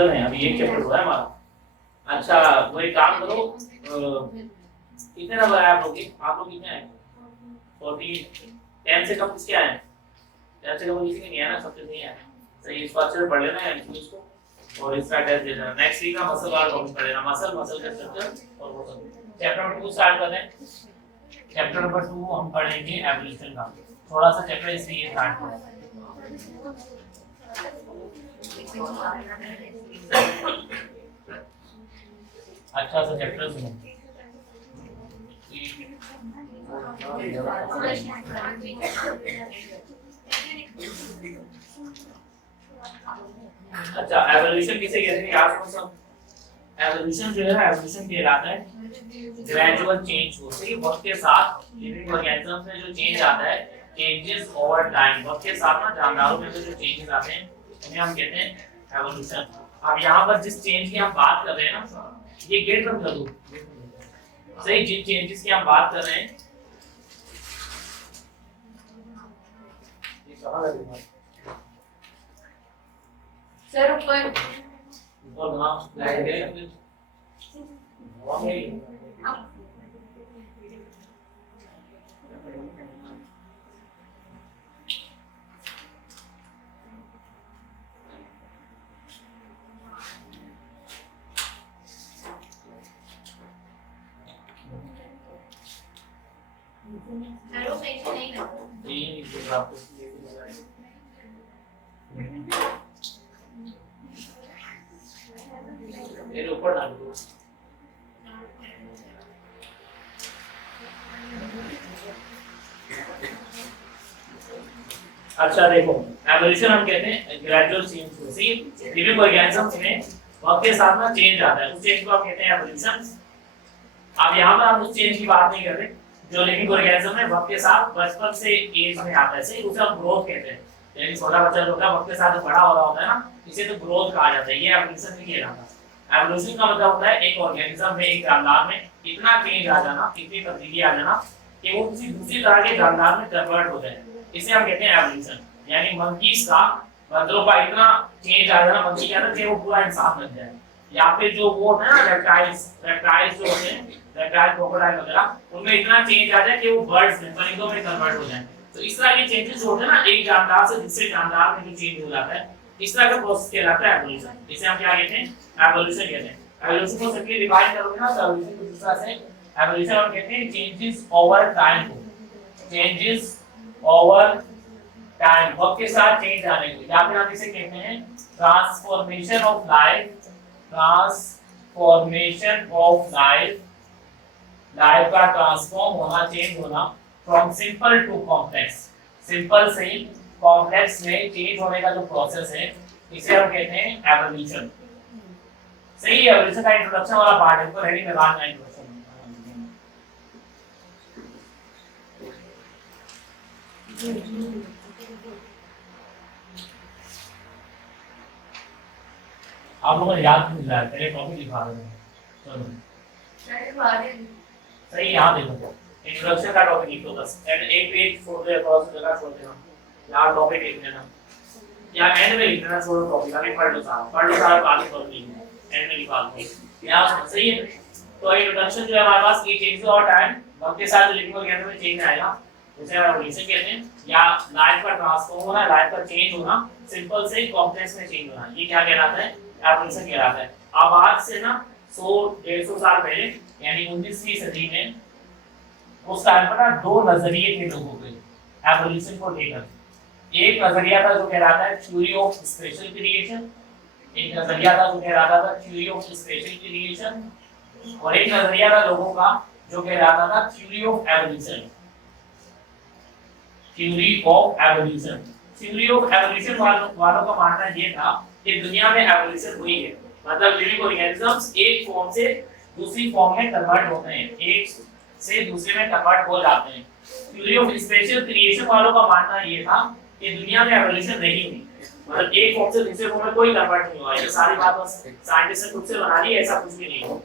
है अभी एक चैप्टर हुआ है हमारा। अच्छा वो एक काम करो, कितने नंबर आए आप लोग कितने आए? 14। 10 से कम किसके आए? 10 से कम किसी के नहीं आया ना, सबके नहीं आया। सही, इसको अच्छे से पढ़ लेना है इसको, और इसका टेस्ट दे देना। नेक्स्ट वीक का मसल वाला टॉपिक पढ़ लेना, मसल का स्ट्रक्चर और वो सब। चैप्टर नंबर 2 स्टार्ट करते हैं। चैप्टर नंबर 2 हम पढ़ेंगे एवोल्यूशन का। थोड़ा सा चैप्टर इसलिए स्टार्ट करें। अच्छा सा चैप्टर सुनो। अच्छा एवोल्यूशन किसे कहते हैं यार? एवोल्यूशन जो है, एवोल्यूशन कहलाता है ग्रेजुअल चेंज को। सही, वक्त के साथ लिविंग ऑर्गेनिजम्स में जो चेंज आता है, चेंजेस ओवर टाइम, वक्त के साथ ना जानदारों में जो चेंजेस आते हैं उन्हें हम कहते हैं एवोल्यूशन। अब यहाँ पर जिस चेंज की हम बात कर रहे हैं ना, ये गेट बंद कर दो। सही, जिन चेंजेस की हम बात कर रहे हैं, ये कहाँ लगेगा सर? ऊपर बना लाइट है एरो सही से नहीं लगा। ये ऊपर डाल दो। अच्छा देखो, एवोल्यूशन हम कहते हैं ग्रेजुअल चेंज को। सी, लिविंग ऑर्गेनिजम्स में वक्त के साथ ना चेंज आता है, उस चेंज को हम कहते हैं एवोल्यूशन। अब यहाँ पर हम उस चेंज की बात नहीं कर रहे जो लिविंग ऑर्गेनिज्म है वक्त के साथ बचपन से एज में आता है। सही, उसे हम ग्रोथ कहते हैं। यानी छोटा बच्चा जो होता है वक्त के साथ बड़ा हो रहा होता है ना, इसे तो ग्रोथ कहा जाता है। ये एवोल्यूशन नहीं कहलाता। एवोल्यूशन का मतलब होता है एक ऑर्गेनिज्म में, एक जानदार में इतना चेंज आ जाना, इतनी तब्दीली आ जाना कि वो किसी दूसरी तरह के जानदार में कन्वर्ट हो जाए। इसे हम कहते हैं एवोल्यूशन। यानी मंकीज का, बंदरों का इतना चेंज आ जाना, मंकी क्या था कि वो पूरा इंसान बन जाए। या फिर जो वो है ना रेप्टाइल्स जो होते हैं, रेप्टाइल क्रोकोडाइल वगैरह, उनमें इतना चेंज आ जाए कि वो बर्ड्स में, परिंदों में कन्वर्ट हो जाए। तो इस तरह के चेंजेस होते हैं ना, एक जानदार से दूसरे जानदार में जो चेंज हो जाता है, इस तरह का प्रोसेस कहलाता है एवोल्यूशन। इसे हम क्या कहते हैं? एवोल्यूशन कहते हैं। एवोल्यूशन को सिंपली डिवाइड करोगे ना तो एवोल्यूशन को दूसरा से एवोल्यूशन हम कहते हैं चेंजेस ओवर टाइम को। चेंजेस ओवर टाइम, वक्त के साथ चेंज आने को, या फिर हम इसे कहते हैं transformation of life. Transformation of life, life का ट्रांसफॉर्म होना, चेंज होना, from simple to complex. Simple से कॉम्प्लेक्स में चेंज होने का जो प्रोसेस है, इसे हम कहते हैं एवोल्यूशन। सही, एवोल्यूशन का इंट्रोडक्शन वाला पार्ट है, तो रेडी में बात का इंट्रोडक्शन। आप लोगों को याद नहीं रहा है, पहले टॉपिक लिखा रहे हैं। चलो सही, यहाँ देखो इंट्रोडक्शन का टॉपिक लिखो बस, एंड एक पेज छोड़ दे, क्रॉस जगह छोड़ देना, यहाँ टॉपिक लिख देना, या एंड में लिख देना, छोड़ो टॉपिक, अभी पढ़ लो सारा बाद में पढ़ लीजिए, एंड में निकाल दो। यहाँ सही है। तो इंट्रोडक्शन जो है हमारे पास, ये चेंज और टाइम, वक्त के साथ लिविंग ऑर्गेनिज्म में चेंज आएगा, उसे एवोल्यूशन कहते हैं। या लाइफ का ट्रांसफॉर्म होना, लाइफ का चेंज होना, सिंपल से कॉम्प्लेक्स में चेंज होना, ये क्या कहलाता है? एवोल्यूशन कहलाता है। अब आज से ना 100-150 साल पहले, यानी 19वीं सदी में, उस टाइम पर ना दो नजरिए थे लोगों के एवोल्यूशन को लेकर। एक नजरिया था जो कहलाता है थ्योरी ऑफ स्पेशल क्रिएशन, एक नजरिया था जो कहलाता था थ्योरी ऑफ स्पेशल क्रिएशन, और एक नजरिया था लोगों का जो कहलाता था theory of evolution. Theory of evolution, theory of evolution वालों का मानना ये था कि दुनिया में एवोल्यूशन हुई है, मतलब लिविंग ऑर्गेनिजम्स एक फॉर्म से दूसरी फॉर्म में कन्वर्ट होते हैं, एक से दूसरे में कन्वर्ट हो जाते हैं। थ्योरी ऑफ स्पेशल क्रिएशन वालों का मानना ये था कि दुनिया में एवोल्यूशन नहीं हुई, मतलब एक फॉर्म से दूसरे फॉर्म में कोई कन्वर्ट नहीं हुआ। ये सारी बात बस साइंटिस्ट ने खुद से बना ली, ऐसा कुछ भी नहीं है।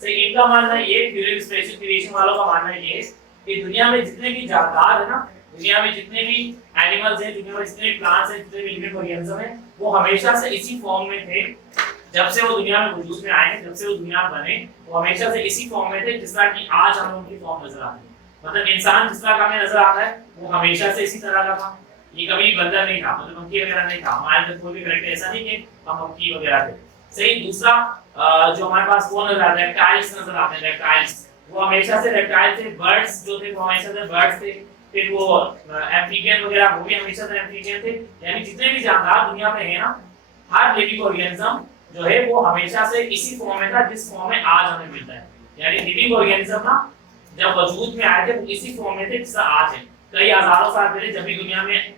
तो इनका मानना ये, थ्योरी ऑफ स्पेशल क्रिएशन वालों का मानना ये कि दुनिया में जितने भी जानदार है ना, दुनिया में जितने भी एनिमल्स हैं, दुनिया में जितने प्लांट्स हैं, जितने भी लिविंग ऑर्गेनिज्म हैं, वो हमेशा से इसी फॉर्म में थे जब से वो दुनिया में वजूद में आए, जब से वो दुनिया में बने, वो हमेशा से इसी फॉर्म में थे जिस तरह की आज हमें उनकी फॉर्म नजर आती है। मतलब इंसान जिस तरह का हमें नजर आता है वो हमेशा से इसी तरह का था। ये कभी बदल नहीं था, मतलब मंकी वगैरह नहीं था। हमारे अंदर कोई भी करैक्टर ऐसा नहीं कि हम मंकी वगैरह थे। सही। दूसरा जो हमारे पास वो नजर आता है, रेप्टाइल्स नजर आते हैं। रेप्टाइल्स वो हमेशा से रेप्टाइल थे। बर्ड्स जो थे वो हमेशा से बर्ड्स थे। फिर वो एम्फीबियन वगैरह वो भी हमेशा से एम्फीबियन थे। यानी जितने भी जानदार दुनिया में है ना, हर लिविंग ऑर्गेनिज्म जो है वो हमेशा से इसी फॉर्म में था जिस फॉर्म में आज हमें मिलता है। यानी लिविंग ऑर्गेनिज्म ना जब वजूद में आए थे वो इसी फॉर्म में थे जिसका आज है। कई हजारों साल पहले जब भी दुनिया में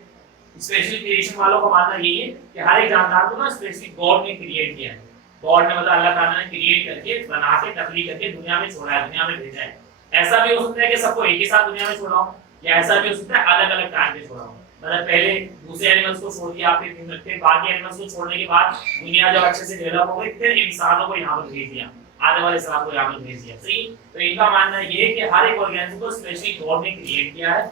स्पेशल क्रिएशन वालों का मानना यही है कि हर एक जानदार को ना स्पेशली गॉड ने क्रिएट किया है। गॉड ने मतलब अल्लाह ताला ने क्रिएट करके, बना के, तख्लीक करके दुनिया में छोड़ा है, दुनिया में भेजा है। ऐसा भी हो सकता है कि सबको एक ही साथ दुनिया में छोड़ा हो, या ऐसा भी हो सकता है अलग अलग टाइम पे छोड़ा हो। मतलब पहले दूसरे एनिमल्स को छोड़ दिया, फिर बाकी एनिमल्स को छोड़ने के बाद दुनिया जब अच्छे से डेवलप हो गई, फिर इंसानों को यहाँ पर भेज दिया, आदम अलैहिस्सलाम को यहाँ पर भेज दिया। सही। तो इनका मानना ये है कि हर एक ऑर्गेनिज्म को स्पेशली गॉड ने क्रिएट किया है।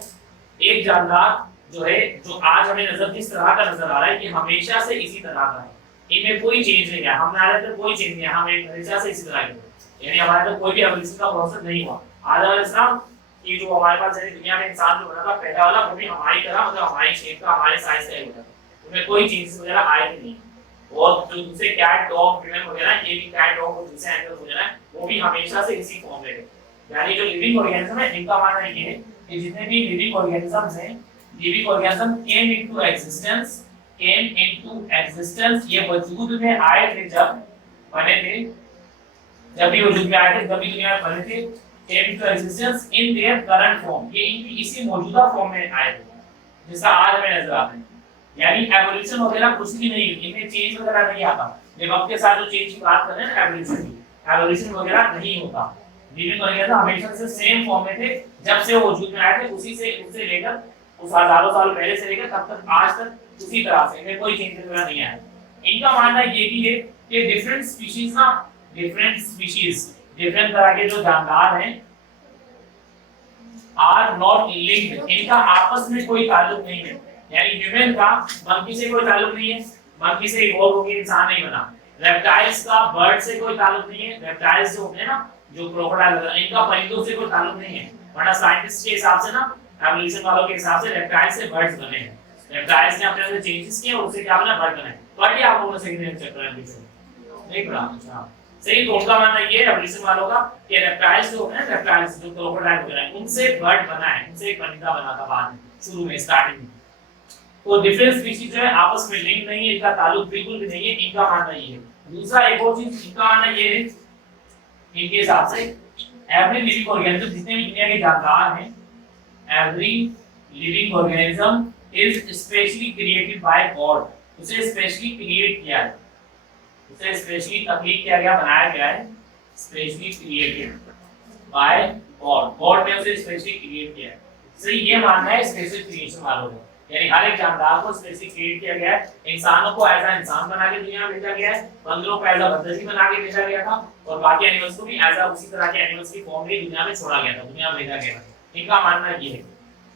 एक जानदार जो है, जो आज हमें नजर जिस तरह का नजर आ रहा है, ये हमेशा से इसी तरह का है। इनमें कोई चेंज नहीं है। हमारे अंदर कोई चेंज नहीं है, हम हमेशा से इसी तरह के, यानी हमारे अंदर कोई भी एवोल्यूशन का प्रोसेस नहीं हुआ। आदम अलैहिस्सलाम ये जो हमारे पास जैसे दुनिया में इंसान जो बना था पहला वाला, वो भी हमारी तरह, मतलब हमारी शेप का, हमारे साइज का ही होता था। उसमें कोई चेंजेस वगैरह आए नहीं। और जो दूसरे कैट, डॉग, ह्यूमन वगैरह, ये भी कैट, डॉग और दूसरे एनिमल्स वगैरह वो भी हमेशा से इसी फॉर्म में थे। यानी जो लिविंग ऑर्गेनिज्म है, इनका मानना ये है कि जितने भी लिविंग ऑर्गेनिजम्स हैं, living organism came into existence, ये वजूद में आए थे जब बने थे, जब भी वजूद में आए थे, जब भी दुनिया में बने थे, came into existence in their current form, ये इनकी इसी मौजूदा फॉर्म में आए थे जिसका आज हमें नजर आता है। यानी एवोल्यूशन वगैरह कुछ भी नहीं, इनमें चेंज वगैरह नहीं आता। जब वक्त के साथ जो चेंज की बात कर रहे हैं एवोल्यूशन की, एवोल्यूशन वगैरह नहीं होता। लिविंग ऑर्गेनिज्म हमेशा से सेम फॉर्म में थे जब से वो वजूद में आए थे, उसी से उससे लेकर उस हजारों साल पहले से लेकर तब तक आज तक उसी तरह से, इनमें कोई चेंज वगैरह नहीं आया। इनका मानना ये भी है कि डिफरेंट स्पीशीज ना, डिफरेंट तरह के जो जानदार हैं आर नॉट लिंक्ड, इनका आपस में कोई ताल्लुक नहीं है। यानी ह्यूमन का मंकी से कोई ताल्लुक नहीं है, मंकी से इवॉल्व होकर इंसान नहीं बना। रेप्टाइल्स का बर्ड से कोई ताल्लुक नहीं है, रेप्टाइल्स जो होते हैं ना, जो क्रोकोडाइल वगैरह, इनका परिंदों से कोई ताल्लुक नहीं है। वरना साइंटिस्ट के हिसाब से ना, एवोल्यूशन वालों के हिसाब से रेप्टाइल से बर्ड्स बने हैं। रेप्टाइल्स ने अपने अंदर चेंजेस किए और उससे क्या बना, बर्ड बने। पढ़िए आप लोगों ने सेकंड चैप्टर में नहीं पढ़ा? अच्छा सही। तो उनका मानना ये है एवोल्यूशन वालों का कि रेप्टाइल्स जो हैं, रेप्टाइल्स जो क्रोकोडाइल वगैरह हैं, उनसे बर्ड बना है, उनसे एक परिंदा बना था बाद में, शुरू में, स्टार्टिंग में। तो डिफरेंट स्पीशीज जो है आपस में लिंक नहीं है, इनका ताल्लुक बिल्कुल भी नहीं है, इनका मानना ये है। दूसरा एक और चीज इनका मानना ये है, इनके हिसाब से एवरी लिविंग ऑर्गेनिज्म, जितने भी दुनिया के जानदार हैं, every living organism is specially created by God, उसे स्पेशली क्रिएट किया है, उसे स्पेशली तख्लीक किया गया, बनाया गया है, specially created by God, God ने उसे स्पेशली क्रिएट किया है। सही। ये मानना है स्पेशल क्रिएशन वालों का, यानी हर एक जानदार को स्पेशली क्रिएट किया गया है। इंसानों को एज इंसान बना के दुनिया में भेजा गया है, बंदरों को एज बंदर ही बना के भेजा गया था, और बाकी एनिमल्स को भी एज उसी तरह के एनिमल्स की फॉर्म में दुनिया में छोड़ा गया था, दुनिया में भेजा गया था। इनका मानना ये है।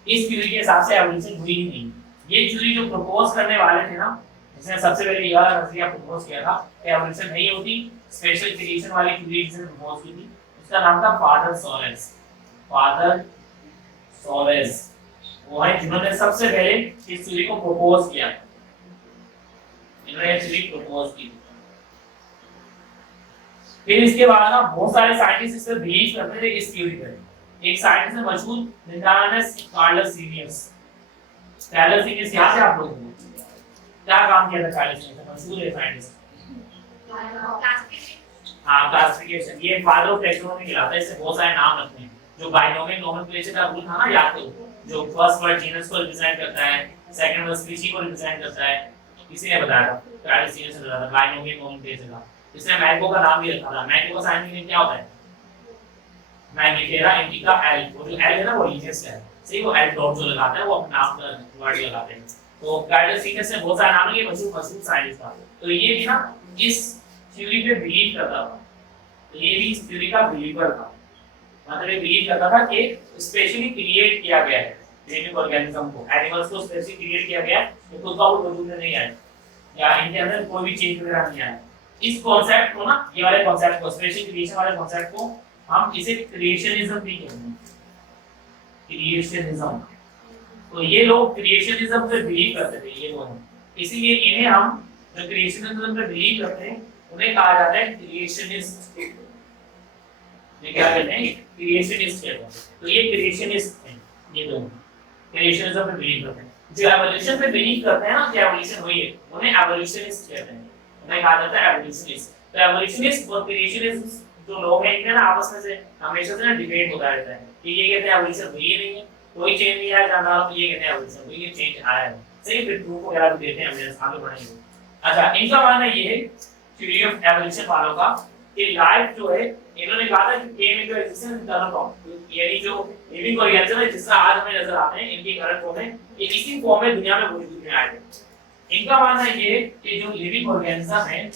इस थ्योरी के हिसाब से एवोल्यूशन हुई ही नहीं। ये थ्योरी जो प्रपोज करने वाले थे ना, जिसने सबसे पहले यह नजरिया प्रपोज किया था कि एवोल्यूशन नहीं होती, स्पेशल क्रिएशन वाली थ्योरी जिसने प्रपोज की थी, उसका नाम था फादर सोरेस। फादर सोरेस वो है जिन्होंने सबसे पहले इस थ्योरी को प्रपोज किया, इन्होंने थ्योरी प्रपोज की। फिर इसके बाद ना बहुत सारे साइंटिस्ट इस पर बिलीव करते थे, इस थ्योरी पर। एक साइंटिस्ट है मशहूर, जिनका नाम है कार्लस लीनियस। कार्लस लीनियस याद है आप लोगों को? क्या काम किया था कार्लस लीनियस? मशहूर है साइंटिस्ट। हाँ, क्लासिफिकेशन। ये फादर ऑफ टैक्सोनॉमी कहलाता है। इससे बहुत सारे नाम रखते हैं। जो बाइनोमियल नोमेनक्लेचर का रूल था ना, याद करो, जो फर्स्ट वर्ड जीनस को रिप्रेजेंट करता है, सेकंड वर्ड स्पीशीज को रिप्रेजेंट करता है, किसी ने बताया था, कार्लस लीनियस ने बताया था बाइनोमियल नोमेनक्लेचर का। इसने मैंगो का नाम भी रखा था। मैंगो का साइंटिफिक नेम क्या होता है? Mangifera indica L. वो जो एल है ना, वो लीनियस है। सही। वो एल डॉट जो लगाता है वो अपना नाम का वर्ड लगाते हैं। तो कार्लस लीनियस ने बहुत सारे नाम लिए, मशहूर साइंटिस्ट था। तो ये भी ना इस थ्योरी पे बिलीव करता था। तो ये भी इस थ्योरी का बिलीवर था। मतलब ये बिलीव करता था कि स्पेशली क्रिएट किया गया है लिविंग ऑर्गेनिज्म को, एनिमल्स को स्पेशली क्रिएट किया गया है, खुद का वो वजूद में नहीं आया या इनके अंदर कोई भी चेंज वगैरह नहीं आया। इस कॉन्सेप्ट को ना, ये वाले कॉन्सेप्ट को, स्पेशल क्रिएशन वाले कॉन्सेप्ट को हम इसे क्रिएशनिज्म भी कहते हैं, क्रिएशनिज्म। तो ये लोग क्रिएशनिज्म पे बिलीव करते थे ये लोग, इसीलिए इन्हें हम जो क्रिएशनिज्म पे बिलीव करते हैं उन्हें कहा जाता है क्रिएशनिस्ट। ये क्या कहते हैं? क्रिएशनिस्ट कहते हैं। तो ये क्रिएशनिस्ट हैं, ये दोनों क्रिएशनिज्म पे बिलीव करते हैं। जो एवोल्यूशन पे बिलीव करते हैं ना कि एवोल्यूशन हुई है, उन्हें एवोल्यूशनिस्ट कहते हैं, उन्हें कहा जाता है एवोल्यूशनिस्ट। तो एवोल्यूशनिस्ट और क्रिएशनिस्ट जो लोग हैं इनमें ना आपस में से हमेशा से ना डिबेट होता रहता है कि ये कहते हैं एवोल्यूशन हुई नहीं है, कोई चेंज नहीं आया जानदार, तो ये कहते हैं एवोल्यूशन हुई है, चेंज आया है। सही, फिर प्रूफ वगैरह भी देते हैं, हम आगे बढ़ेंगे। अच्छा, इनका मानना ये है थ्योरी ऑफ एवोल्यूशन वालों का कि लाइफ जो है, इन्होंने कहा था कि came into existence in term of, यानी जो लिविंग ऑर्गेनिज्म है जिसका आज हमें नजर आते हैं इनकी करंट फॉर्म में, ये इसी फॉर्म में दुनिया में वजूद में आए थे। इनका मानना ये है कि जो लिविंग ऑर्गेनिज्म है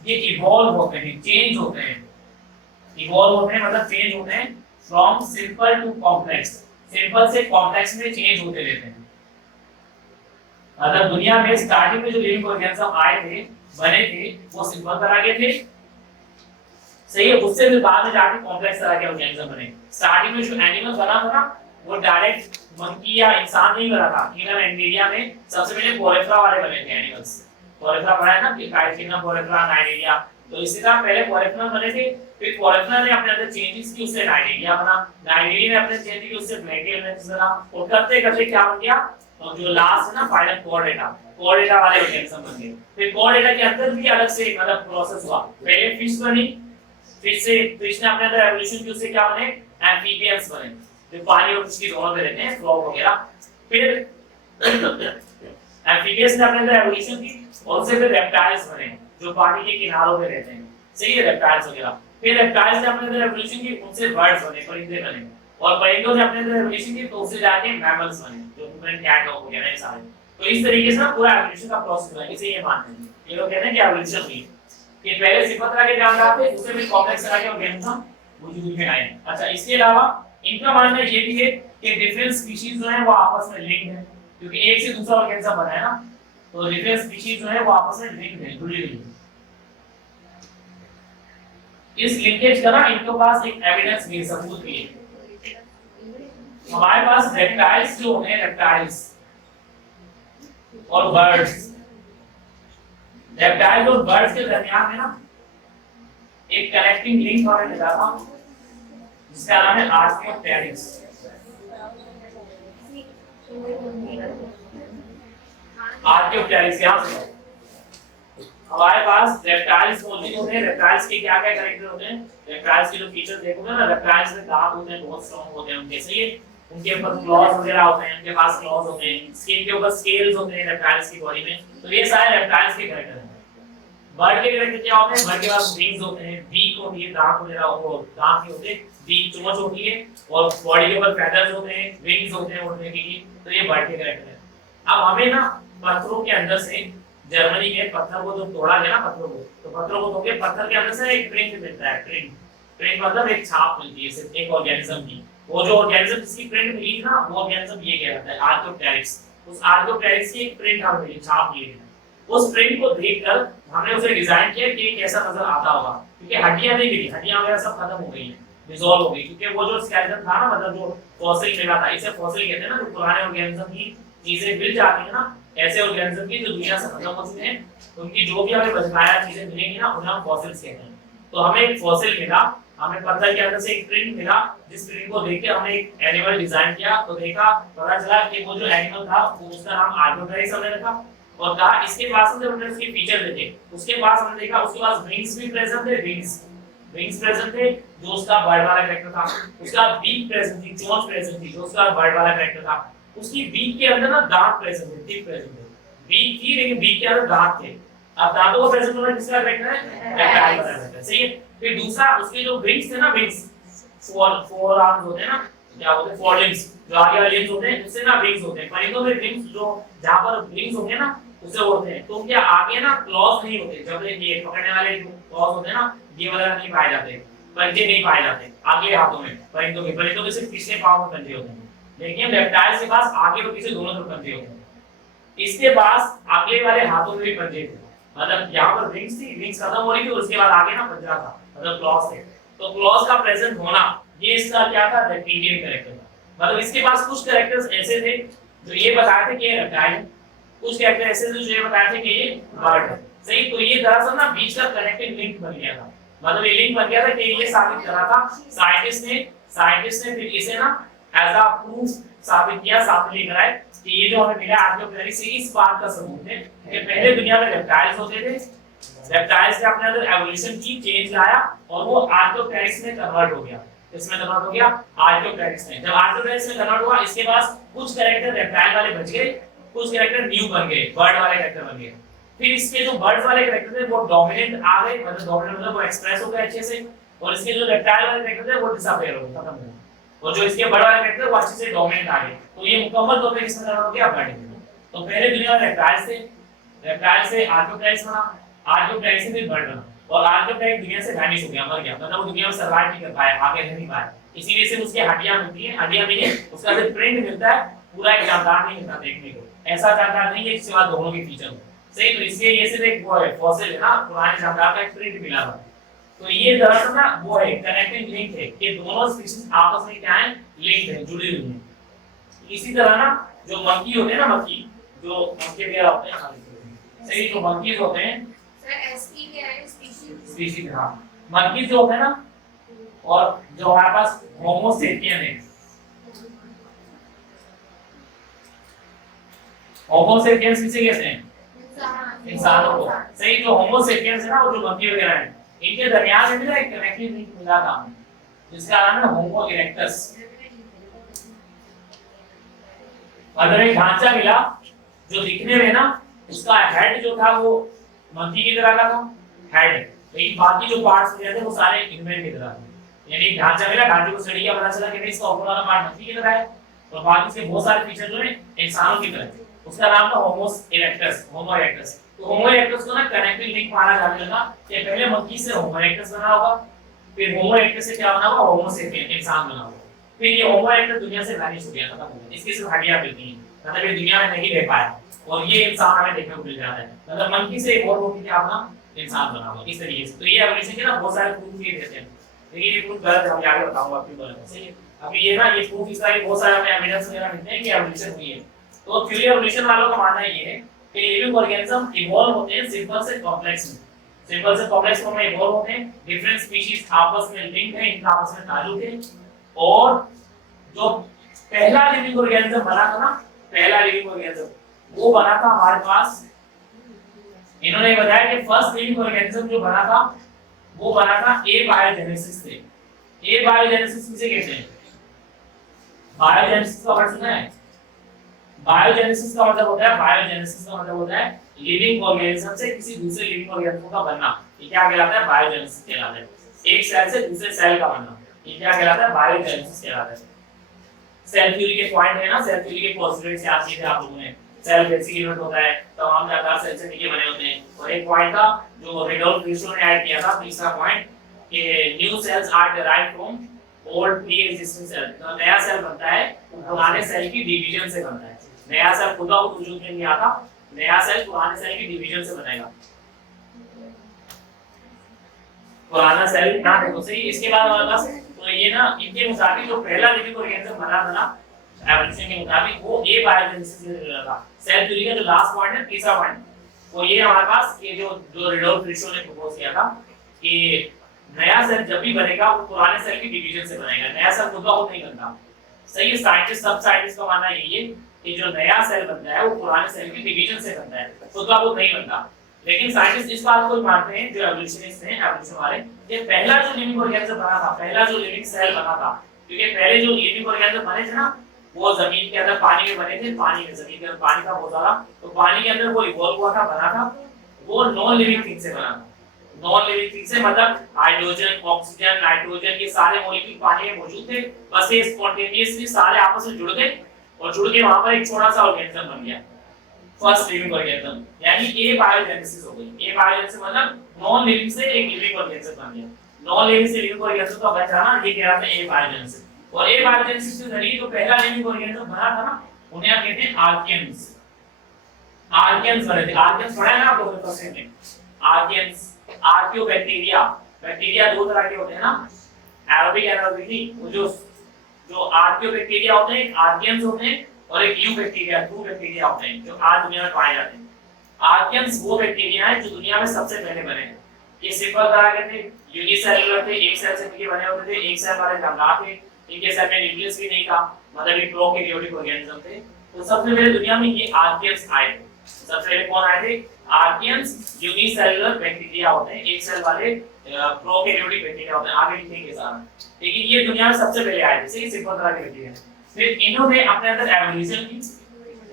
ये इवॉल्व होते हैं, चेंज होते हैं। इवॉल्व होते हैं मतलब चेंज होते हैं from simple to complex, simple से कॉम्प्लेक्स में चेंज होते रहते हैं। मतलब दुनिया में स्टार्टिंग में जो लिविंग ऑर्गेनिज्म आए थे, बने थे, वो सिंपल तरह के थे, सही है, उससे फिर बाद में जाके कॉम्प्लेक्स तरह के ऑर्गेनिज्म बने। स्टार्टिंग में जो एनिमल बना था ना, वो डायरेक्ट मंकी या इंसान नहीं बना था, किंगडम एंटीरिया में सबसे पहले पोरेफ्रा वाले बने थे एनिमल्स। पोरेफ्रा पढ़ा है ना कि किंगडम पोरेफ्रा, नाइडेरिया, तो इसी तरह पहले पोरेफ्रा बने थे, फिर पोरेफ्रा ने अपने अंदर चेंजेस की, उससे नाइडेरिया बना, नाइडेरिया ने अपने चेंजेस की, उससे ब्लैकियन बना, और करते करते क्या बन गया, और जो लास्ट है ना फाइनल कोर्डेटा, कोर्डेटा वाले ऑर्गेनिज्म बन गए। फिर कोर्डेटा के अंदर भी अलग से मतलब प्रोसेस हुआ, पहले फिश बनी, फिर से फिश ने अपने अंदर एवोल्यूशन की, उससे क्या बने, एम्फीबियंस बने, जो पानी और उसकी दोनों में रहते हैं, फ्रॉग वगैरह। फिर एम्फीबियंस ने अपने अंदर एवोल्यूशन की, और उससे फिर रेप्टाइल्स बने, जो पानी के किनारों पे रहते हैं, सही है, रेप्टाइल्स वगैरह। फिर रेप्टाइल्स ने अपने अंदर एवोल्यूशन की, उनसे बर्ड्स बने, परिंदे बने, और परिंदों ने अपने अंदर एवोल्यूशन की, तो उससे जाके मैमल्स बने, जो ह्यूमन कैट डॉग वगैरह ये सारे। तो इस तरीके से ना पूरा एवोल्यूशन का प्रोसेस हुआ, इसे ये मानते हैं ये लोग, कहते हैं कि एवोल्यूशन हुई कि पहले सिंपल तरह के जानदार थे, उससे भी कॉम्प्लेक्स तरह के ऑर्गेनिज्म वजूद में आए। अच्छा, इसके अलावा इनका मानना ये भी है कि डिफरेंट स्पीशीज जो है वो आपस में लिंक्ड है, क्योंकि एक से दूसरा ऑर्गेनिज्म बना है ना, तो डिफरेंट स्पीशीज जो है वो आपस में लिंक्ड है, जुड़ी हुई है। इस लिंकेज का ना इनके पास एक एविडेंस भी, सबूत भी है। हमारे पास रेप्टाइल्स जो हैं, रेप्टाइल्स और बर्ड्स, रेप्टाइल्स और बर्ड्स के दरमियान में ना एक कनेक्टिंग लिंक हमें मिला था, जिसका नाम है आर्कियोप्टेरिक्स। आर्कियोप्टेरिक्स यहाँ से हमारे पास रेप्टाइल्स मौजूद होते हैं। रेप्टाइल्स के क्या क्या कैरेक्टर होते हैं, रेप्टाइल्स के जो फीचर देखोगे ना, रेप्टाइल्स में दांत होते हैं, बहुत स्ट्रांग होते हैं उनके, सही है, उनके ऊपर क्लॉज वगैरह होते हैं, उनके पास क्लॉज होते हैं, स्किन के ऊपर स्केल्स होते हैं रेप्टाइल्स की बॉडी में। तो ये सारे रेप्टाइल्स के कैरेक्टर हैं। बर्ड के कैरेक्टर क्या होते हैं, बर्ड के पास विंग्स होते हैं, बीक होती है, दांत वगैरह, वो दांत नहीं होते, बीक चोंच होती है, और बॉडी के ऊपर फेदर्स होते हैं, विंग्स होते हैं उड़ने के लिए। तो ये बर्ड के कैरेक्टर है। अब हमें ना पत्थरों के अंदर से, जर्मनी के पत्थर को जो तोड़ा गया ना, पत्थरों को, तो पत्थरों को तोड़ के पत्थर के अंदर से एक प्रिंट मिलता है, प्रिंट, प्रिंट मतलब एक छाप मिलती है सिर्फ एक ऑर्गेनिज्म की। वो जो ऑर्गेनिज्म जिसकी प्रिंट मिली ना, वो ऑर्गेनिज्म ये कहलाता है आर्कियोप्टेरिक्स। उस आर्कियोप्टेरिक्स की एक प्रिंट हमें मिली, छाप मिली है। उस प्रिंट को देखकर हमने उसे डिजाइन किया कि कैसा नजर आता होगा, क्योंकि हड्डियां नहीं मिली, हड्डियां वगैरह सब खत्म हो गई हैं, डिसॉल्व हो गई, क्योंकि वो जो स्केलेटन था ना, मतलब जो फॉसिल मिला था, इसे फॉसिल कहते हैं ना, जो पुराने ऑर्गेनिज्म की चीजें मिल जाती है ना, ऐसे ऑर्गेनिज्म की जो दुनिया से खत्म हो चुके हैं, उनकी जो भी हमें बचकाया चीजें मिलेंगी ना, उन्हें हम फॉसिल्स कहते हैं। तो हमें एक फॉसिल मिला, हमें पत्थर के अंदर से एक प्रिंट मिला, जिस प्रिंट को देख के हमने एक एनिमल डिजाइन किया। तो देखा, पता चला कि वो जो एनिमल था वो, उसका नाम आर्कियोप्टेरिक्स हमने रखा, और कहा इसके पास से हमने उसके फीचर देखे। उसके पास हमने देखा उसके पास विंग्स भी प्रेजेंट थे, विंग्स प्रेजेंट थे, जो उसका बर्ड वाला कैरेक्टर था। उसका बीक प्रेजेंट थी, चोंच प्रेजेंट थी, जो उसका बर्ड वाला कैरेक्टर था। उसकी बीक के अंदर ना दांत प्रेजेंट थे, टिप प्रेजेंट थे, बीक थी लेकिन बीक के अंदर दांत थे। अब दांतों को प्रेजेंट होना किसका कैरेक्टर है, रेप्टाइल का कैरेक्टर, सही है। फिर दूसरा, उसके जो विंग्स थे ना, विंग्स, फोर आर्म्स होते हैं ना, क्या होते हैं, फोर लिम्स, जो आगे वाले लिम्स होते हैं, उससे ना विंग्स होते हैं। परिंदों में विंग्स, जो जहां पर विंग्स होंगे ना, उससे उड़ते हैं। तो उनके आगे ना क्लॉज नहीं होते, जब ये पकड़ने वाले जो क्लॉज होते हैं ना, ये वगैरह नहीं पाए जाते, पंजे नहीं पाए जाते आगे हाथों में। परिंदों के सिर्फ पिछले पांव में पंजे होते हैं, लेकिन रेप्टाइल्स के पास आगे और पीछे दोनों तरफ पंजे होते हैं। इसके पास अगले वाले हाथों में भी पंजे थे, मतलब यहाँ पर रिंग्स थी, रिंग्स खत्म हो रही थी और उसके बाद आगे ना पंजरा था, मतलब क्लॉज थे। तो क्लॉज का प्रेजेंट होना ये इसका क्या था, रेप्टिलियन कैरेक्टर था। मतलब इसके पास कुछ कैरेक्टर्स ऐसे थे जो ये बताए थे कि ये रेप्टाइल, कुछ कैरेक्टर ऐसे थे जो ये बताए थे कि ये बर्ड है। सही, तो ये दरअसल ना बीच का कनेक्टिंग लिंक बन गया था। मतलब ये लिंक बन गया था कि ये साबित करा था साइंटिस्ट ने फिर इसे ना एज अ प्रूफ साबित किया, सामने लेकर आए कि ये जो हमें मिला आर्कियोप्टेरिक्स से इस बात का सबूत है कि पहले दुनिया में रेप्टाइल्स होते थे, रेप्टाइल्स ने अपने अंदर एवोल्यूशन की, चेंज लाया और वो आर्कियोप्टेरिक्स में कन्वर्ट हो गया। इसमें कन्वर्ट हो गया आर्कियोप्टेरिक्स में। जब आर्कियोप्टेरिक्स में कन्वर्ट हुआ इसके बाद कुछ कैरेक्टर रेप्टाइल वाले बच गए, कुछ कैरेक्टर न्यू बन गए, बर्ड वाले कैरेक्टर बन गए। फिर इसके जो बर्ड्स वाले कैरेक्टर थे वो डोमिनेंट आ गए, मतलब डोमिनेंट मतलब वो एक्सप्रेस हो गए अच्छे से, और इसके जो रेप्टाइल वाले कैरेक्टर थे वो डिसअपीयर हो गए, खत्म हो गए। और जो इसके बर्ड वाले कैरेक्टर वो अच्छे से डोमिनेंट आ गए। तो ये मुकम्मल तौर पे किसमें कन्वर्ट हो गया, बर्ड में। तो पहले दुनिया में रेप्टाइल्स थे, रेप्टाइल से आर्कियोप्टेरिक्स बना, आर्कियोप्टेरिक्स से फिर बर्ड बना, और आर्कियोप्टेरिक्स दुनिया से वैनिश हो गया, मर गया, मतलब वो दुनिया में सर्वाइव नहीं कर पाया, आगे रह नहीं पाया। इसीलिए से उसकी हड्डियां मिलती हैं, हड्डियां भी नहीं, उसका जो प्रिंट मिलता है पूरा एक जानदार नहीं मिलता देखने को, ऐसा जानदार नहीं है सिवा दोनों के फीचर हो। सही, तो इसलिए ये सिर्फ एक वो है फॉसिल है ना, पुराने जानदार का एक प्रिंट मिला हुआ। तो ये दरअसल ना वो है कनेक्टिंग लिंक है कि दोनों स्पीशीज आपस में क्या है, लिंक्ड है, जुड़ी हुई हैं। इसी तरह ना जो मंकी होते हैं ना, मंकी जो मंकी वगैरह होते हैं, सही, जो मंकीज होते हैं सर एसपी क्या है, स्पीशीज, हाँ मंकीज जो होते हैं ना, और जो हमारे पास होमो सेपियन है, होमो सेपियंस किसे कहते हैं, इंसानों को। सही, जो होमो सेपियंस है ना, वो जो मंकी वगैरह है, इनके दरमियान में ना एक कनेक्टिंग लिंक मिला था जिसका नाम है होमो इरेक्टस। मतलब एक ढांचा मिला जो दिखने में ना उसका हेड जो था वो मंकी की तरह का था, हेड, लेकिन बाकी जो पार्ट्स मिले थे वो सारे ह्यूमन की तरह थे। यानी एक ढांचा मिला, ढांचे को स्टडी किया, पता चला कि इसका ऊपर वाला पार्ट मंकी की तरह है और बाकी इसके बहुत सारे फीचर जो है इंसानों की तरह है। उसका नाम था होमो इरेक्टस, होमो इरेक्टस। तो होमो इरेक्टस को ना कनेक्टिंग लिंक माना जाने लगा कि पहले मंकी से होमो इरेक्टस बना होगा, फिर होमो इरेक्टस से क्या बना होगा, होमो सेपियन, इंसान बना होगा। फिर ये होमो इरेक्टस दुनिया से वैनिश हो गया, खत्म हो गया, इसकी सिर्फ हड्डियां मिलती हैं, मतलब ये दुनिया में नहीं रह पाया और ये इंसान हमें देखने को मिल जाता है। मतलब मंकी से एक और होगी क्या अपना इंसान बना हुआ, इस तरीके से। तो ये एवोल्यूशन के ना बहुत सारे प्रूफ ये देते हैं, लेकिन ये प्रूफ गलत है, हम आगे बताऊंगा आपको गलत है। सही है, अभी ये ना ये प्रूफ इसका बहुत सारे हमें एविडेंस वगैरह मिलते हैं कि एवोल्यूशन हुई है। तो थ्योरी एवोल्यूशन वालों का मानना ये है कि लिविंग ऑर्गेनिज्म इवॉल्व होते हैं सिंपल से कॉम्प्लेक्स में, सिंपल से कॉम्प्लेक्स फॉर्म में इवॉल्व होते हैं, डिफरेंट स्पीशीज आपस में लिंक है, इनका आपस में ताल्लुक है। और जो पहला लिविंग ऑर्गेनिज्म बना था ना, पहला लिविंग ऑर्गेनिज्म वो बना था हमारे पास, इन्होंने बताया कि फर्स्ट लिविंग ऑर्गेनिज्म जो बना था वो बना था एबायोजेनेसिस से। एबायोजेनेसिस किसे कहते हैं, बायोजेनेसिस का मतलब है, बायोजेनेसिस का मतलब होता है, बायोजेनेसिस का मतलब होता है लिविंग ऑर्गेनिज्म से किसी दूसरे लिविंग ऑर्गेनिज्म का बनना, ये क्या कहलाता है, बायोजेनेसिस कहलाता है। एक सेल से दूसरे सेल का बनना, ये क्या कहलाता है, बायोजेनेसिस कहलाता है। सेल थ्योरी के पॉइंट है ना, सेल थ्योरी के पोस्टुलेट्स याद किए थे आप लोगों ने, सेल बेसिक यूनिट होता है, तमाम आकार सेल से मिलके बने होते हैं। और एक पॉइंट था जो रेडोल्फ रिस्टो ने ऐड किया था, तीसरा पॉइंट, कि new cells are derived from old pre existing cell. तो नया सेल बनता है पुराने सेल की डिवीजन से बनता है, नया सेल खुद वजूद में नहीं आता, नया सेल पुराने सेल की डिवीजन से बनेगा। पुराना सेल ना देखो सही। इसके बाद हमारे पास तो ये ना इनके मुताबिक जो पहला लिविंग ऑर्गेनिज्म बना था ना एवोल्यूशन के मुताबिक, वो एबायोजेनेसिस से रिलेटेड था। सेल थ्योरी का जो लास्ट पॉइंट है, तीसरा पॉइंट, वो ये हमारे पास ये जो रेडोल्फ रिस्टो ने प्रपोज किया था कि नया सेल जब भी बनेगा वो पुराने सेल की डिवीजन से बनेगा, नया सेल खुद ब खुद नहीं बनता। सही है, साइंटिस्ट सब साइंटिस्ट का मानना यही है कि जो नया सेल बनता है वो पुराने सेल की डिवीजन से बनता है, खुद ब खुद नहीं बनता। लेकिन साइंटिस्ट इस बात को मानते हैं, जो एवोल्यूशनिस्ट हैं, एवोल्यूशन वाले, कि पहला जो लिविंग ऑर्गेनिज्म बना था, पहला जो लिविंग सेल बना था, क्योंकि पहले जो लिविंग ऑर्गेनिज्म बने थे ना वो जमीन के अंदर पानी में बने थे, पानी में, जमीन के अंदर पानी था बहुत ज्यादा, तो पानी के अंदर वो इवॉल्व हुआ था, बना था, वो नॉन लिविंग थिंग से बना था। नॉन लिविंग थिंग से मतलब हाइड्रोजन, ऑक्सीजन, नाइट्रोजन, ये सारे मॉलिक्यूल पानी में मौजूद थे, बस ये स्पॉन्टेनियसली सारे आपस में जुड़ गए और जुड़ के वहां पर एक छोटा सा ऑर्गेनिज्म बन गया, फर्स्ट लिविंग ऑर्गेनिज्म, यानी एबायोजेनेसिस हो गई। एबायोजेनेसिस मतलब नॉन लिविंग से एक लिविंग ऑर्गेनिज्म बन गया, नॉन लिविंग से लिविंग ऑर्गेनिज्म का बन जाना, ये कहलाता है एबायोजेनेसिस। और एबायोजेनेसिस के जरिए जो पहला लिविंग ऑर्गेनिज्म बना था ना, उन्हें हम कहते हैं आर्कियंस। आर्कियंस बने थे। आर्कियंस पढ़ा है ना आप लोगों ने फर्स्ट में? आर्कियंस, आर्कियोबैक्टीरिया। बैक्टीरिया दो तरह के होते हैं ना, एरोबिक एनारोबिक। वो जो आर्कियोबैक्टीरिया होते हैं, आर्कियंस होते हैं, और एक यू बैक्टीरिया, टू बैक्टीरिया होते हैं जो आज दुनिया में पाए जाते हैं। आर्कियंस वो बैक्टीरिया हैं जो दुनिया में सबसे पहले बने हैं। ये सिंपल तरह के थे, यूनिसेलुलर थे, एक सेल से मिलके बने होते थे, एक सेल वाले जानदार थे, इनके सेल में न्यूक्लियस भी नहीं था, मतलब ये प्रोकैरियोटिक ऑर्गेनिज्म थे। तो सबसे पहले दुनिया में ये आर्कियंस आए थे। सबसे पहले कौन आए थे? आर्कियंस यूनिसेलुलर बैक्टीरिया होते हैं, एक सेल वाले प्रोकैरियोटिक बैक्टीरिया होते हैं। आगे लिखेंगे सारा, लेकिन ये दुनिया में सबसे पहले आए थे। सही, सिंपल तरह के बैक्टीरिया। फिर इन्होंने अपने अंदर एवोल्यूशन की,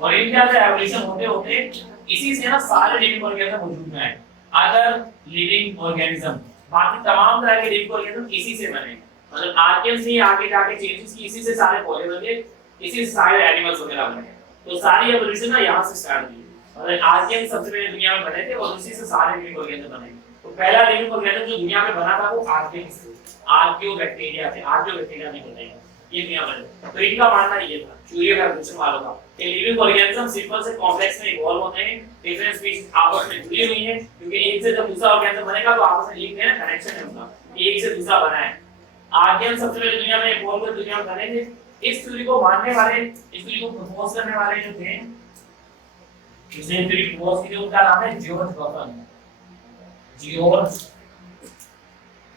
और इनके अंदर एवोल्यूशन होते होते इसी से ना सारे लिविंग ऑर्गेनिज्म वजूद में आए। अदर लिविंग ऑर्गेनिज्म, बाकी तमाम तरह के लिविंग ऑर्गेनिज्म इसी से बने। मतलब आर्कियंस से आगे जाके चेंजेस की, इसी से सारे पौधे बने, इसी से सारे एनिमल्स वगैरह बने। तो सारी एवोल्यूशन ना यहाँ से स्टार्ट हुई। मतलब आर्कियंस सबसे पहले दुनिया में बने थे और उसी से सारे लिविंग ऑर्गेनिज्म बने। तो पहला लिविंग ऑर्गेनिज्म जो दुनिया में बना था वो आर्कियंस थे, आर्कियोबैक्टीरिया थे। आर्कियोबैक्टीरिया नहीं बताएंगे, ये दुनिया बने। तो इनका मानना ये था, थ्योरी ऑफ एवोल्यूशन वालों का, कि लिविंग ऑर्गेनिज्म सिंपल से कॉम्प्लेक्स में इवॉल्व होते हैं, डिफरेंट स्पीशीज आपस में जुड़ी हुई हैं, क्योंकि एक से जब दूसरा ऑर्गेनिज्म बनेगा तो आपस में लिंक है ना, कनेक्शन है उनका, एक से दूसरा बना है। आर्कियन सबसे पहले दुनिया में इवॉल्व हुए, दुनिया में बने थे। इस थ्योरी को मानने वाले, इस थ्योरी को प्रपोज करने वाले जो थे, जिसने थ्योरी प्रपोज की थी, उनका नाम है जॉर्ज बफन। जॉर्ज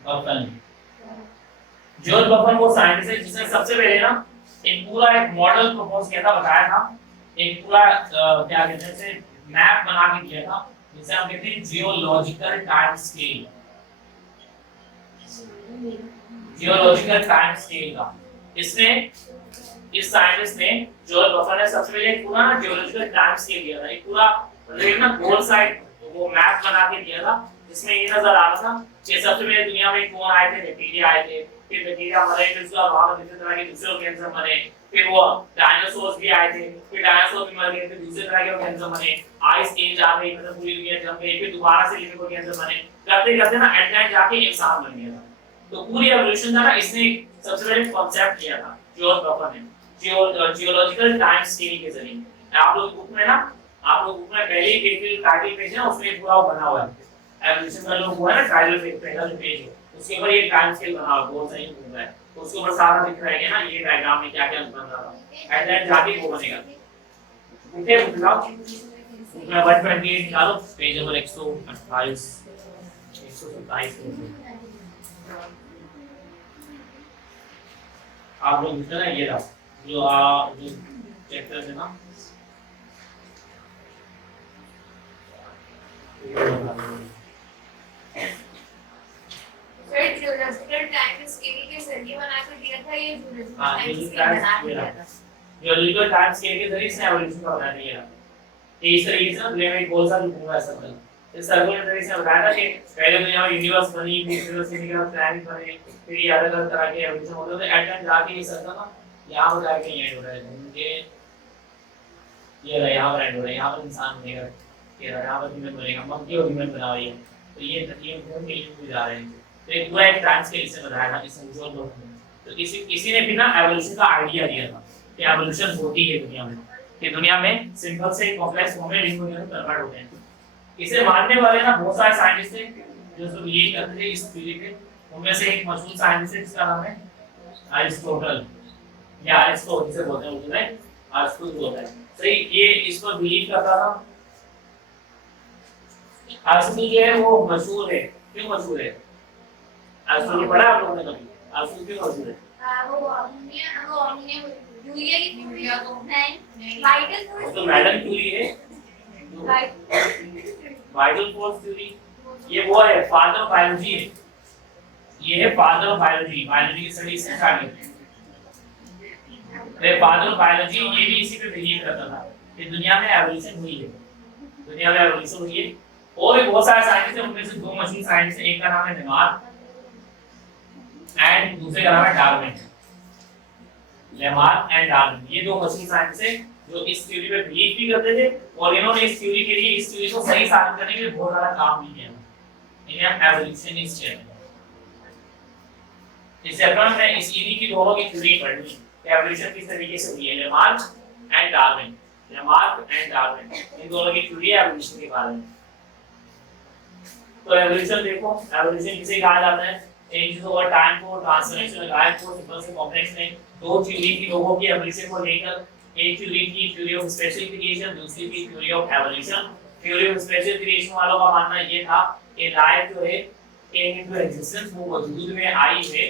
बफन। जॉर्ज बफन वो साइंटिस्ट है जिसने सबसे पहले ना एक पूरा एक मॉडल प्रपोज किया था, बताया था, एक पूरा क्या कहते हैं उसे, मैप बना के दिया था, जिसे हम कहते हैं geological time scale. Geological time scale का इसने, इस साइंटिस्ट ने, जॉर्ज बफन ने सबसे पहले एक पूरा जियोलॉजिकल टाइम स्केल दिया था। एक पूरा मतलब ना गोल साइड वो मैप बना के दिया था, जिसमें ये नजर आ रहा था कि सबसे पहले दुनिया में कौन आए थे, बैक्टीरिया आए थे, फिर बैक्टीरिया मरे, फिर उसके बाद वहां पर दूसरे तरह के दूसरे ऑर्गेनिज्म बने, फिर वो डायनासोर्स भी आए थे, फिर डायनासोर भी मर गए, फिर दूसरे तरह के ऑर्गेनिज्म बने, आइस एज आ गई, मतलब पूरी दुनिया जम गई, फिर दोबारा से लिविंग ऑर्गेनिज्म बने, करते करते ना एट टाइम जाके इंसान बन गया था। तो पूरी एवोल्यूशन था ना, इसने सबसे पहले कांसेप्ट किया था जॉर्ज बफन ने, जियोलॉजिकल टाइम स्केल के जरिए। आप लोग बुक में ना, आप लोग बुक में पहले ही पेज, टाइटल पेज है ना, उसमें पूरा बना हुआ है एवोल्यूशन का, लोग हुआ है ना टाइटल पेज, पहला जो पेज है उसके ऊपर ये टाइम स्केल बना हुआ, बहुत सही घूम रहा है, तो उसके ऊपर सारा दिख रहा है ना, ये डायग्राम में क्या क्या बन रहा था, एट दैट जाके वो बनेगा। ओके, बुलाओ उसमें 128 निकालो, पेज नंबर 128 127। आप लोग लिखते ना, ये रहा जो चैप्टर है ना, फिर जियोलॉजिकल टाइम स्केल के जरिए बना कर दिया था, ये जियोलॉजिकल टाइम स्केल बना दिया था। जियोलॉजिकल टाइम स्केल के जरिए इसने एवोल्यूशन का बना दिया। इस तरीके से ना दुनिया में बहुत सारे घूमा ऐसा था, इस सर्कुलर तरीके से बताया था कि पहले दुनिया में यूनिवर्स बनी, फिर यूनिवर्सिटी का प्लैनेट बने, फिर ये अलग अलग तरह के एवोल्यूशन होते थे। एट टाइम जाके ये सब ना यहाँ पर जाके एंड हो रहा है, ये रहा यहाँ पर एंड हो रहा है, यहाँ पर इंसान बनेगा, ये रहा यहाँ पर ह्यूमन बनेगा, मंकी और ह्यूमन बना हुई है, तो ये घूम के यूं जा रहे हैं। तो एक पूरा एक टाइम स्केल से बताया था इस जॉर्ज बफन ने। तो किसी ने भी ना एवोल्यूशन का आइडिया दिया था कि एवोल्यूशन होती है दुनिया में, कि दुनिया में सिंपल से कॉम्प्लेक्स फॉर्म में लिविंग ऑर्गेनिज्म कन्वर्ट होते हैं। इसे मानने वाले ना बहुत सारे साइंटिस्ट थे जो इसको बिलीव करते थे इस थ्योरी पे। उनमें से एक मशहूर साइंटिस्ट है जिसका नाम है अरिस्टोटल, या अरिस्टो जिसे बोलते हैं उर्दू में, अरिस्टोटल बोलते हैं। सही, ये इसको बिलीव करता था। अरिस्टोटल जो है वो मशहूर है, क्यों मशहूर है? अरिस्टोटल पढ़ा आप लोगों ने कभी? अरिस्टोटल क्यों मशहूर है? तो मैडम थ्योरी है, वाइटल फोर्स थ्योरी, ये वो है फादर ऑफ बायोलॉजी है, ये है फादर ऑफ बायोलॉजी, बायोलॉजी की स्टडी से स्टार्ट की। तो फादर ऑफ बायोलॉजी ये भी इसी पे बिलीव करता था कि दुनिया में एवोल्यूशन हुई है, दुनिया में एवोल्यूशन हुई है। और भी बहुत सारे साइंटिस्ट हैं, उनमें से दो मशहूर साइंटिस्ट हैं, एक का नाम है लेमार्क एंड दूसरे का नाम है डार्विन। लेमार्क एंड डार्विन, ये दो मशहूर साइंटिस्ट हैं जो इस थ्योरी पे बिलीव भी करते थे, और इन्होंने इस थ्योरी के लिए, इस थ्योरी को सही साबित करने के लिए बहुत सारा काम भी किया। इन्हें एवोल्यूशनिस्ट कहते हैं। इस चैप्टर में इस इन्हीं की दोनों की थ्योरी पढ़नी है, एवोल्यूशन किस तरीके से हुई है, Lamarck and Darwin. Lamarck and Darwin, इन दोनों की थ्योरी है एवोल्यूशन के बारे में। तो एवोल्यूशन देखो, एवोल्यूशन किसे कहा जाता है? चेंजेस ओवर टाइम को ट्रांसफॉर्मेशन लाइफ को सिंपल से कॉम्प्लेक्स में दो थ्योरी की लोगों की एवोल्यूशन को लेकर, एक थ्योरी की थ्योरी ऑफ स्पेशल क्रिएशन, दूसरी की theory of evolution. Theory of special creation वालों का मानना ये था कि लाइफ जो है केम इनटू एग्जिस्टेंस, वो वजूद में आई है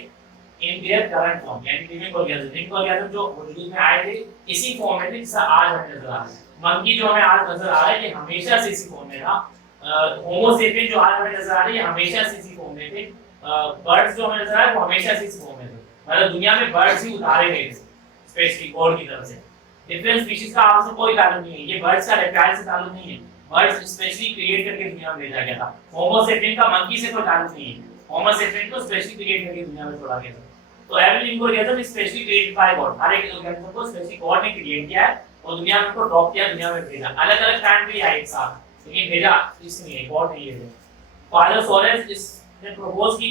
इन देयर करंट फॉर्म, यानी लिविंग ऑर्गेनिज्म जो वजूद में आए थे इसी फॉर्म में थे जैसा आज हमें नजर आ रहा है। मंकी जो हमें आज नजर आ रहा है ये हमेशा से इसी फॉर्म में था। होमो सेपियन जो आज हमें नजर आ रहा है ये हमेशा से इसी फॉर्म में थे। बर्ड्स जो हमें नजर आ रहे हैं वो हमेशा से इसी फॉर्म में थे। मतलब दुनिया में बर्ड्स ही उतारे गए थे स्पेशली गॉड की तरफ से। डिफरेंट स्पीशीज का आपस में कोई ताल्लुक नहीं है, ये बर्ड्स का रेप्टाइल से ताल्लुक नहीं है, बर्ड्स स्पेशली क्रिएट करके दुनिया में भेजा गया था। होमो सेपियन का मंकी से कोई ताल्लुक नहीं है, होमो सेपियन को स्पेशली क्रिएट करके दुनिया में छोड़ा गया था। तो every living organism is specially created by God, हर एक ऑर्गेनिज्म को स्पेशली गॉड ने क्रिएट किया है और दुनिया में उनको ड्रॉप किया, दुनिया में भेजा। अलग-अलग टाइम पे आए एक साथ, लेकिन भेजा इसलिए गॉड ने ये है। कार्लोस सोरेस इसने प्रपोज की,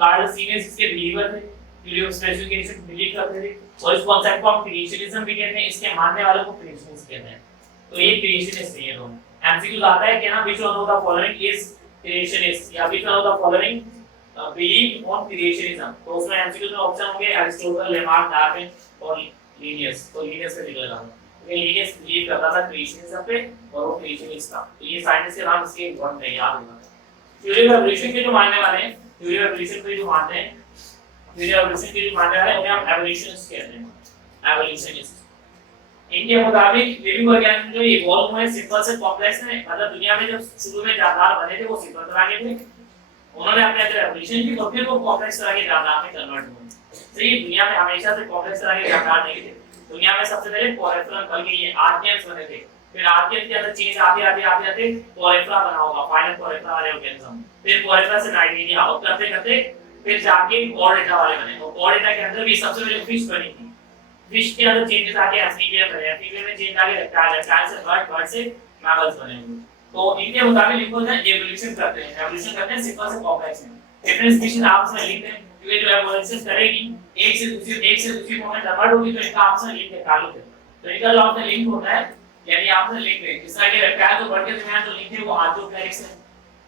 कार्लोस सीनेस इसके बिलीवर थे, theory of special creation believe करते थे और इस कांसेप्ट को हम क्रिएशनिज्म भी कहते हैं, इसके मानने वालों को क्रिएशनिस्ट कहते हैं। तो ये क्रिएशनिस्ट है ये दोनों। एमसीक्यू आता है कि ना which one of the following is creationist या which one of the following believe on creationism. तो उसमें एमसीक्यू में ऑप्शन होंगे एरिस्टोटल, लेमार्क, डार्विन और लिनियस। तो लिनियस पे निकलेगा, क्योंकि लिनियस बिलीव करता था क्रिएशनिज्म पे और वो क्रिएशनिस्ट था। तो ये साइंटिस्ट के नाम इसके इम्पोर्टेंट है, याद रखना। थ्योरी ऑफ एवोल्यूशन के जो मानने वाले हैं, थ्योरी ऑफ एवोल्यूशन पे जो मानते हैं, थ्योरी ऑफ एवोल्यूशन के जो मानने वाले हैं उन्हें हम एवोल्यूशनिस्ट कहते हैं, एवोल्यूशनिस्ट। इनके मुताबिक लिविंग ऑर्गेनिज्म जो इवॉल्व हुए सिंपल से कॉम्प्लेक्स में, मतलब दुनिया में जब शुरू में जानदार बने थे वो सिंपल तरह के थे, उन्होंने अपने अंदर एवोल्यूशन की और फिर वो कॉम्प्लेक्स तरह के जानदार में कन्वर्ट हुए। सही, दुनिया में हमेशा से कॉम्प्लेक्स तरह के जानदार नहीं थे। दुनिया में सबसे पहले कोरेफरन बल्कि ये आर्कियंस बने थे, फिर आर्कियन के अंदर चेंज आते आते आते आते कोरेफरा बना होगा, फाइनल कोरेफरा वाले ऑर्गेनिज्म, फिर कोरेफरा से नाइजीरिया और करते करते फिर जाके कॉर्डेटा वाले बने। और कॉर्डेटा के अंदर भी सबसे पहले फिश बनी थी, फिश के अंदर चेंजेस आके एम्फीबियन बने, एम्फीबियन में चेंज आके रेप्टाइल, रेप्टाइल से बर्ड, बर्ड से मैमल्स बने। तो इनके मुताबिक लिखो है एवोल्यूशन करते हैं, एवोल्यूशन करते हैं सिंपल से कॉम्प्लेक्स में। डिफरेंट स्पीशीज आपस में लिंक्ड हैं, क्योंकि जो एवोल्यूशन करेगी एक से दूसरी फॉर्म में कन्वर्ट होगी तो इनका आपस में लिंक है, ताल्लुक है। तो इनका जो आपस में लिंक होता है यानी आपस में लिंक है। जिस तरह के रेप्टाइल और बर्ड के दरमियान जो लिंक है वो आर्थ्रोपैरिक्स है,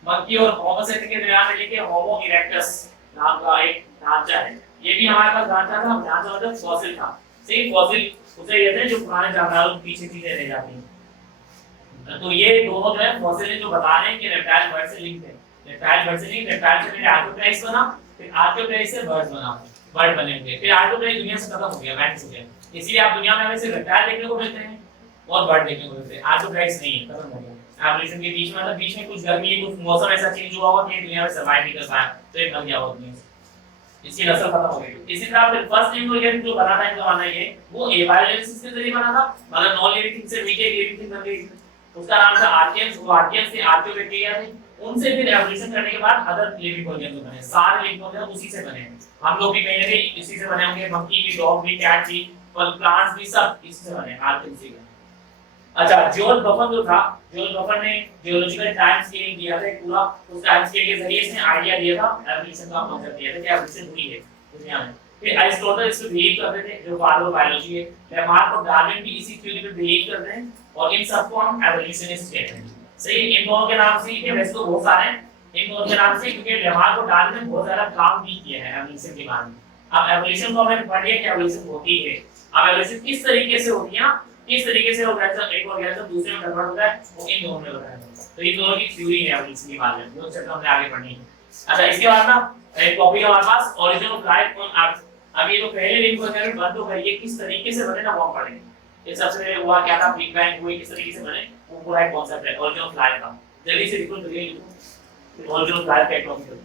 मंकी और होमो सेपियन के दरमियान में लिंक है होमो इरेक्टस नाम का एक ढांचा है। ये भी हमारे पास ढांचा था, ढांचा मतलब फॉसिल था। सही, फॉसिल उसे कहते हैं जो पुराने जानवरों के पीछे चीजें रह जाती हैं। तो ये दोनों जो है फॉसिल जो बता रहे हैं कि रेप्टाइल बर्ड से लिंक है, रेप्टाइल बर्ड से लिंक, रेप्टाइल से पहले आर्थ्रोपैरिक्स बना, फिर आर्थ्रोपैरिक्स से बर्ड बना, बर्ड बने होंगे, फिर आर्थ्रोपैरिक्स दुनिया से खत्म हो गया, वैनिश हो गया। इसलिए आप दुनिया में हमें सिर्फ रेप्टाइल देखने को मिलते हैं और बर्ड देखने को मिलते हैं, आर्थ्रोपैरिक्स नहीं है, खत्म हो गया। एवोल्यूशन के बीच में मतलब बीच में कुछ गर्मी, कुछ मौसम ऐसा चेंज हुआ होगा कि दुनिया में सर्वाइव नहीं कर पाया, तो एक मर गया होगा दुनिया से, इसकी नस्ल खत्म हो गई। इसी तरह फिर फर्स्ट लिविंग ऑर्गेनिज्म जो बना था, इनका मानना ये वो एबायोजेनेसिस के जरिए बना था, मतलब नॉन लिविंग थिंग से नीचे लिविंग थिंग बन गई। उसका नाम था आर्कियंस, वो आर्कियंस थे, आर्कियोबैक्टीरिया थे। उनसे फिर एवोल्यूशन करने के बाद अदर लिविंग ऑर्गेनिज्म बने, सारे लिविंग ऑर्गेनिज्म उसी से बने। हम लोग भी कहीं भी इसी से बने होंगे, मंकी भी, डॉग भी, कैट भी, फल प्लांट्स भी सब इसी से बने, आर्कियंस से। अच्छा, जॉर्ज बफन जो था, जॉर्ज बफन ने जियोलॉजिकल टाइम स्केलिंग दिया था पूरा, उस टाइम स्केल के जरिए इसने आईडिया दिया था, एवोल्यूशन का कॉन्सेप्ट दिया था कि एवोल्यूशन हुई है दुनिया में। फिर अरिस्टोटल इसको बिलीव करते थे, जो फादर ऑफ बायोलॉजी है। लेमार्क और डार्विन भी इसी थ्योरी पे बिलीव करते हैं और इन सबको हम एवोल्यूशनिस्ट कहते हैं। सही, इन दोनों के नाम से, ये वैसे तो बहुत सारे हैं, इन दोनों के नाम से क्योंकि लेमार्क और डार्विन ने बहुत ज्यादा काम भी किया है एवोल्यूशन के बारे में। अब एवोल्यूशन को हमने पढ़ लिया कि एवोल्यूशन होती है, अब एवोल्यूशन किस तरीके से होती है, किस तरीके से ऑर्गेनिज्म एक ऑर्गेनिज्म दूसरे में कन्वर्ट होता है, वो इन दोनों में बताया है। तो ये दोनों की थ्योरी है एवोल्यूशन के बारे में, जो चैप्टर हमने आगे पढ़नी है। अच्छा, इसके बाद ना एक टॉपिक हमारे पास origin of life on earth. अब ये जो पहले लिंक ऑर्गेनिज्म बंद हो गई, ये किस तरीके से बने ना वो हम पढ़ेंगे। ये सबसे पहले हुआ क्या था, बिग बैंग हुई, किस तरीके से बने, वो पूरा एक कांसेप्ट है ओरिजिन ऑफ लाइफ का। जल्दी से लिखो, जल्दी लिखो ओरिजिन ऑफ लाइफ का एक टॉपिक है।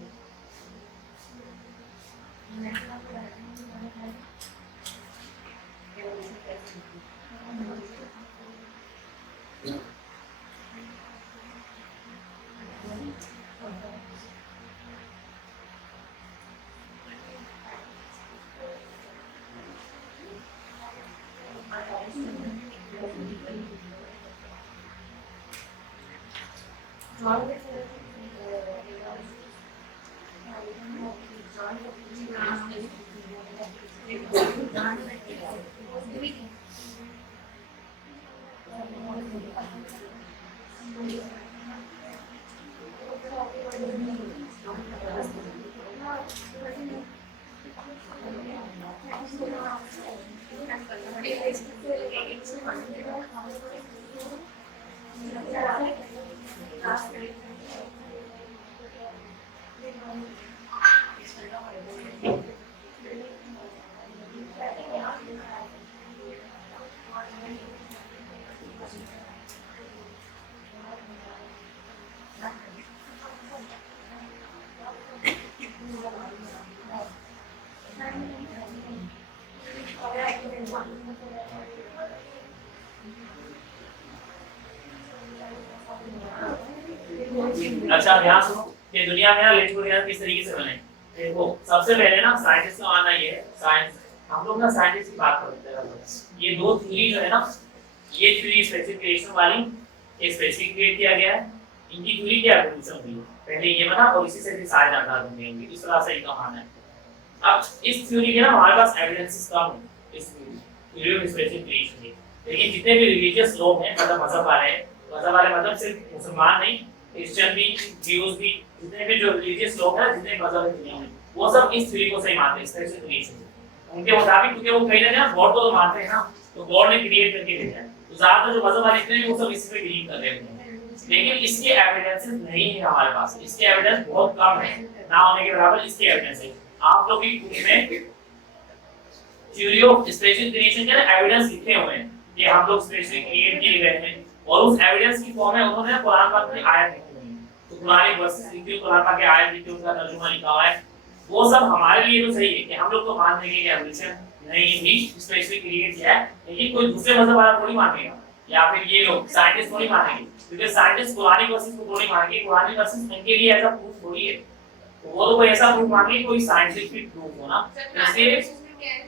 अच्छा ध्यान सुनो कि दुनिया में ना लेटेस्ट वगैरह किस तरीके से बने। देखो सबसे पहले ना साइंटिस्ट का मानना ये है, साइंस हम लोग ना साइंटिस्ट की बात करते हैं। ये दो थ्योरी जो है ना, ये थ्योरी स्पेसिफिकेशन वाली एक स्पेसिफिक क्रिएट किया गया है। इनकी थ्योरी क्या एवोल्यूशन हुई पहले ये बना और इसी से भी सारे जानकारी मिलेंगे, इस तरह से इनका मानना है। अब इस थ्योरी के ना हमारे पास एविडेंसेस कम है इस थ्योरी ऑफ स्पेसिफिकेशन की, लेकिन जितने भी रिलीजियस लोग हैं मतलब मजहब वाले मतलब सिर्फ मुसलमान नहीं, क्रिश्चियन भी, ज्यूज भी, जितने भी जो रिलीजियस लोग हैं, जितने मजहब की दुनिया में, वो सब इस थ्योरी को सही मानते हैं स्पेसिफिकेशन। उनके मुताबिक क्योंकि वो कहीं ना गॉड को तो मानते हैं ना, तो गॉड ने क्रिएट करके भेजा है, तो ज्यादातर जो मजहब वाले इतने वो सब इसी पे बिलीव कर रहे हैं। लेकिन इसके एविडेंसेस नहीं है हमारे पास, इसके एविडेंस बहुत कम है, ना होने के बराबर इसके एविडेंस है। आप लोग की बुक में थ्योरी ऑफ स्पेशल क्रिएशन के एविडेंस लिखे हुए हैं कि हम लोग स्पेशली क्रिएट किए गए हैं, और उस एविडेंस की फॉर्म में उन्होंने कुरान पाक में आयत लिखी हुई है, तो कुरानी वर्सेस लिखी हुई, कुरान पाक के आयत लिखी हुई, उसका तर्जुमा लिखा हुआ है। वो सब हमारे लिए तो सही है कि हम लोग तो मान लेंगे कि एवोल्यूशन नहीं भी स्पेशली क्रिएट किया है, लेकिन कोई दूसरे मजहब वाला थोड़ी मानेगा, या फिर ये लोग साइंटिस्ट थोड़ी मानेंगे, क्योंकि साइंटिस्ट कुरानी वर्सेस को थोड़ी मानेंगे, कुरानी वर्सेस उनके लिए ऐसा प्रूफ थोड़ी है, तो वो तो कोई ऐसा प्रूफ मांगे कोई साइंटिफिक प्रूफ हो ना। इसलिए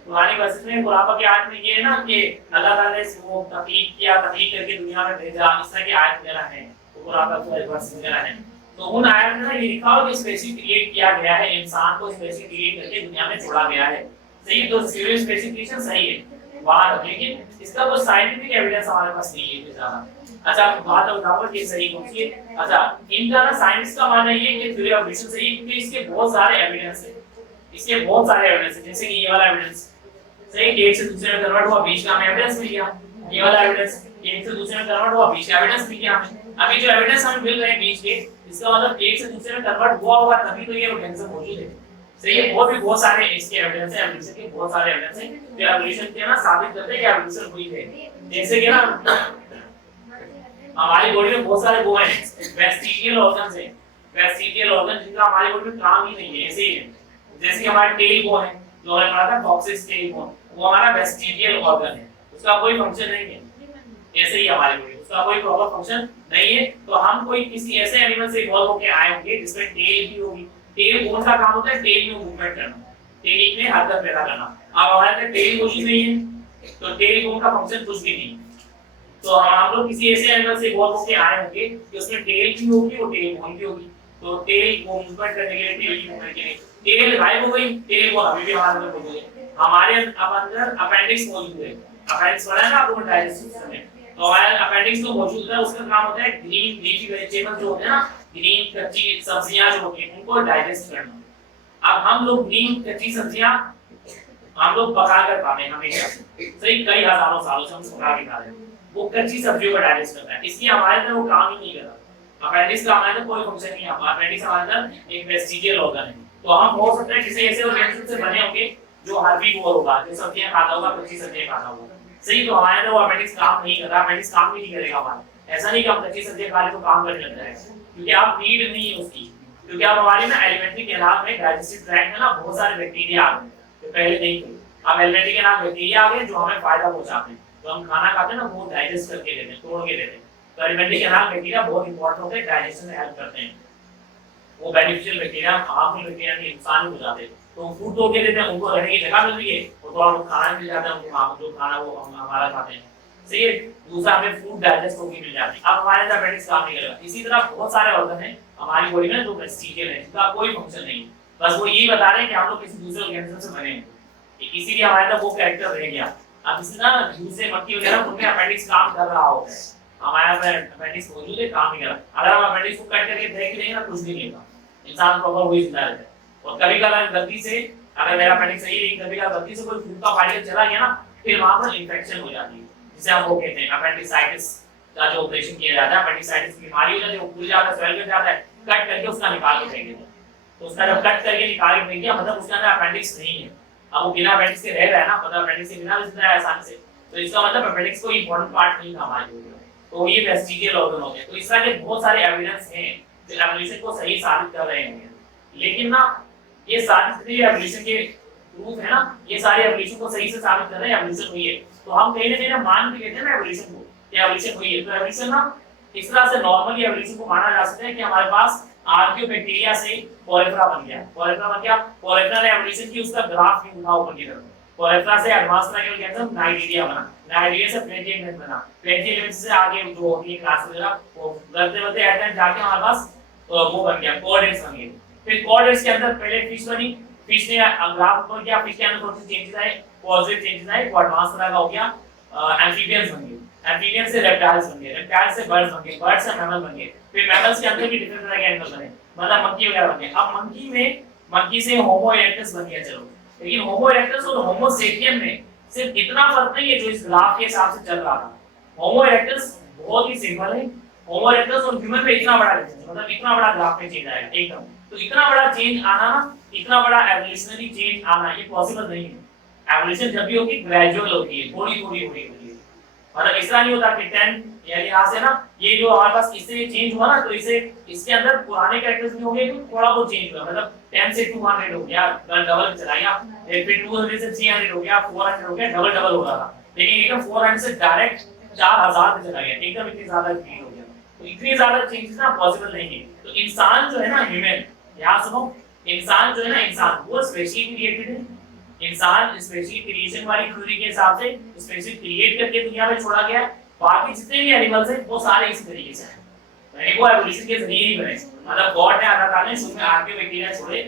कुरानी वर्सेस में कुरान पाक की आयत में ये है ना कि अल्लाह ताला ने वो तख्लीक किया, तख्लीक करके दुनिया में भेजा, इस तरह की आयत वगैरह है, तो कुरान पाक के वर्सेस वगैरह है, तो उन आयत में ना ये लिखा हो कि स्पेसिफिक क्रिएट किया गया है, इंसान को स्पेसिफिक क्रिएट करके दुनिया में छोड़ा गया है। सही, तो स्पेसिफिकेशन सही है बात, लेकिन इसका कोई साइंटिफिक एविडेंस हमारे पास नहीं है ज्यादा। अच्छा बात बताओ कि सही कौन सी है। अच्छा इनका ना साइंस का मानना ये है कि थ्योरी ऑफ एवोल्यूशन सही है, क्योंकि इसके बहुत सारे एविडेंस है, इसके बहुत सारे एविडेंस है, जैसे कि ये वाला एविडेंस सही, एक से दूसरे में कन्वर्ट हुआ, बीच का हमें एविडेंस मिल गया। ये वाला एविडेंस एक से दूसरे में कन्वर्ट हुआ, बीच का एविडेंस मिल गया हमें। अभी जो एविडेंस हमें मिल रहे हैं बीच के, इसका मतलब एक से दूसरे में कन्वर्ट हुआ होगा तभी तो ये ऑर्गेनिज्म मौजूद है। सही है, और भी बहुत सारे इसके एविडेंस है, एवोल्यूशन के बहुत सारे एविडेंस है जो एवोल्यूशन के ना साबित करते हैं कि एवोल्यूशन हुई है। जैसे कि ना हमारी बॉडी में बहुत सारे वो हैं वेस्टिजियल ऑर्गन्स हैं, वेस्टिजियल ऑर्गन जिनका हमारी बॉडी में काम ही नहीं है, ऐसे ही है। जैसे कि हमारा टेल बोन है, जो हमने पढ़ा था कॉक्सिस टेल बोन, वो हमारा वेस्टिजियल ऑर्गन है, उसका कोई फंक्शन नहीं है, ऐसे ही हमारी बॉडी उसका कोई प्रॉपर फंक्शन नहीं है। तो हम कोई किसी ऐसे एनिमल से इवॉल्व होकर आए होंगे जिसमें टेल भी होगी, टेल बोन का काम होता है टेल में मूवमेंट करना, टेल में हरकत पैदा करना। अब हमारे अंदर टेल मौजूद नहीं है, तो टेल बोन का फंक्शन कुछ भी नहीं। तो हम लोग किसी ऐसे एनिमल से इवॉल्व होकर आए होंगे कि उसमें टेल भी होगी और टेल बोन भी होगी, तो टेल को मूवमेंट करने के लिए, टेल की मूवमेंट के लिए टेल गायब हो गई, टेल बोन अभी भी हमारे अंदर मौजूद है। हमारे अंदर अपेंडिक्स मौजूद है, अपेंडिक्स पढ़ा है ना आपको डाइजेस्टिव सिस्टम में, तो हमारे अपेंडिक्स तो मौजूद है, उसका काम होता है ग्रीन लीफी वेजिटेबल जो होते हैं ना, ग्रीन कच्ची सब्जियां जो होती हैं उनको डाइजेस्ट करना। अब हम लोग ग्रीन कच्ची सब्जियां हम लोग पका कर खाते हैं हमेशा, सही कई हजारों सालों से हम पका के खा रहे हैं, वो कच्ची सब्जियों को डाइजेस्ट करता है, इसलिए हमारे अंदर वो काम ही नहीं कर रहा। अपेंडिक्स का हमारे अंदर कोई फंक्शन नहीं है, अपेंडिक्स हमारे अंदर एक वेस्टिजियल ऑर्गन है। तो हम हो सकता है किसी ऐसे ऑर्गेनिज्म से बने होंगे जो हर्बीवोर होगा, जो सब्जियां खाता होगा, कच्ची सब्जियां खाता होगा, सही, तो हमारे अंदर वो अपेंडिक्स काम नहीं कर रहा, अपेंडिक्स काम भी नहीं करेगा हमारा। ऐसा नहीं कि हम कच्ची सब्जियां खा ले तो काम करने लगता है, क्योंकि आप नीड नहीं है उसकी, क्योंकि आप हमारे ना एलिमेंट्री कैनाल में डाइजेस्टिव ट्रैक्ट में ना बहुत सारे बैक्टीरिया आ गए जो पहले नहीं थे। अब एलिमेंट्री कैनाल बैक्टीरिया आ गए जो हमें फायदा पहुंचाते हैं, तो हम खाना खाते हैं ना वो डाइजेस्ट करके देते हैं, तोड़ के देते हैं। तो एलिमेंट्री कैनाल बैक्टीरिया बहुत इंपॉर्टेंट होते हैं, डाइजेशन में हेल्प करते हैं, वो बेनिफिशियल बैक्टीरिया हार्मफुल बैक्टीरिया के नुकसान हो जाते हैं, तो फूड तोड़ के देते हैं, उनको रहने की जगह मिल रही है और थोड़ा बहुत खाना मिल जाता है उनको, जो खाना वो हम हमारा खाते हैं, सही है, दूसरा हमें फूड डाइजेस्ट होकर मिल जाती है। अब हमारे अंदर अपेंडिक्स काम नहीं करेगा। इसी तरह बहुत सारे ऑर्गन हैं हमारी बॉडी में जो वेस्टिजियल है, जिनका कोई फंक्शन नहीं है, बस वो यही बता रहे हैं कि हम लोग किसी दूसरे ऑर्गेनिज्म से बने हैं, इसीलिए हमारे अंदर वो कैरेक्टर रह गया। अब इससे ना दूसरे मक्खी वगैरह उनमें अपेंडिक्स काम कर रहा होगा, हमारे अंदर अपेंडिक्स मौजूद है, काम नहीं कर रहा। अगर हम अपेंडिक्स को कट करके देख लेंगे ना कुछ भी नहीं होगा, इंसान प्रॉपर वही जिंदा रहता है। और कभी कभार गलती से अगर मेरा अपेंडिक्स सही है, कभी कभी गलती से कोई फूड का पार्टिकल चला गया ना, फिर वहां पर इंफेक्शन हो जाती है, जिसे हम वो कहते हैं अपेंडिसाइटिस का जो ऑपरेशन किया जाता है। अपेंडिसाइटिस की बीमारी हो जाती है, वो फूल जाता है, स्वेल कर जाता है, कट करके उसका निकाल के फेंक देते हैं। तो उसका जब कट करके निकाल के फेंक दिया, मतलब उसके अंदर अपेंडिक्स नहीं है। अब वो बिना अपेंडिक्स के रह रहा है ना, मतलब अपेंडिक्स के बिना भी जिंदा है आसानी से, तो इसका मतलब अपेंडिक्स कोई इंपॉर्टेंट पार्ट नहीं था हमारे बॉडी में। तो ये वेस्टिजियल ऑर्गन होते हैं। तो इस तरह के बहुत सारे एविडेंस हैं जो एवोल्यूशन को सही साबित कर रहे हैं। लेकिन ना ये सारी एवोल्यूशन के प्रूफ है ना, ये सारे एवोल्यूशन को सही से साबित कर रहे हैं एवोल्यूशन हुई है। तो हम कहीं ना कहीं मान भी लेते हैं ना एवोल्यूशन को, कि एवोल्यूशन हुई है। तो एवोल्यूशन ना इस तरह से नॉर्मली एवोल्यूशन को माना जा सकता है कि हमारे पास आर्कियोबैक्टीरिया से पोरेफ्रा बन गया। पोरेफ्रा बन गया, पोरेफ्रा ने एवोल्यूशन की, उसका ग्राफ भी उठा ऊपर की तरफ। पोरेफ्रा से एडवांस तरह के ऑर्गेनिज्म नाइजीरिया बना, नाइजीरिया से प्लेटियम एलिमेंट बना, प्लेटियम एलिमेंट से आगे जो होती है क्लास वगैरह, वो बढ़ते बढ़ते एट एंड जाके हमारे पास वो बन गया, कोऑर्डिनेट्स बन गए। फिर कोऑर्डिनेट्स के अंदर पहले फिश बनी, फिश ने ग्राफ ऊपर किया, फिश के अंदर थोड़े से चेंजेस आए, पॉजिटिव चेंजेस आए, वो एडवांस तरह का हो गया। एम्फीबियंस बन गए, एम्फीबियंस से रेप्टाइल्स बन गए, रेप्टाइल्स से बर्ड्स बन गए, बर्ड्स से मैमल बन गए। फिर मैमल्स के अंदर भी डिफरेंट तरह के एनिमल बने, मतलब मंकी वगैरह बन गए। अब मंकी में, मंकी से होमो इरेक्टस बन गया, चलो। लेकिन होमो इरेक्टस और होमो सेपियन में सिर्फ इतना फर्क नहीं है जो इस ग्राफ के हिसाब से चल रहा था। होमो इरेक्टस बहुत ही सिंपल है, होमो इरेक्टस और ह्यूमन में इतना बड़ा डिफरेंस, मतलब इतना बड़ा ग्राफ में चेंज आएगा एकदम। तो इतना बड़ा चेंज आना ना, इतना बड़ा एवोल्यूशनरी चेंज आना, ये पॉसिबल नहीं है। एवोल्यूशन जब भी होगी ग्रेजुअल होती है, थोड़ी थोड़ी होती है। मतलब इस तरह नहीं होता कि 10 यानी यहाँ से ना, ये जो हमारे पास इससे चेंज हुआ ना, तो इसे इसके अंदर पुराने कैरेक्टर्स भी होंगे, तो थोड़ा बहुत चेंज हुआ, मतलब 10 से 200 हो गया, डबल चला गया, फिर 200 से 300 हो गया, 400 हो गया, डबल डबल हो रहा था। लेकिन एकदम 400 से डायरेक्ट 4000 पे चला गया, एकदम इतनी ज्यादा चेंज हो गया। तो इतनी ज्यादा चेंजेस ना पॉसिबल नहीं है। तो इंसान जो है ना, ह्यूमन, यहाँ सुनो, इंसान जो है ना, इंसान वो स्पेशली क्रिएटेड है। इंसान स्पेशली क्रिएशन वाली थ्योरी के हिसाब से स्पेशली क्रिएट करके दुनिया में छोड़ा गया। बाकी जितने भी एनिमल्स हैं वो सारे इस तरीके से हैं, यानी वो एवोल्यूशन के जरिए ही बने। मतलब गॉड ने, अल्लाह ताला ने शुरू में आर्कियोबैक्टीरिया छोड़े,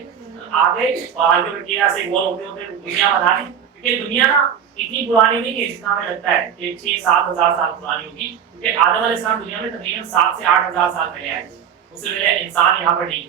आगे और आर्कियोबैक्टीरिया से इवॉल्व होते होते दुनिया बना दी। क्योंकि दुनिया ना इतनी पुरानी नहीं है जितना हमें लगता है कि 6-7 हजार साल पुरानी होगी। क्योंकि आदम अलैहिस्सलाम दुनिया में तकरीबन 7 से 8 हजार साल पहले आए थे। उससे पहले इंसान यहाँ पर नहीं,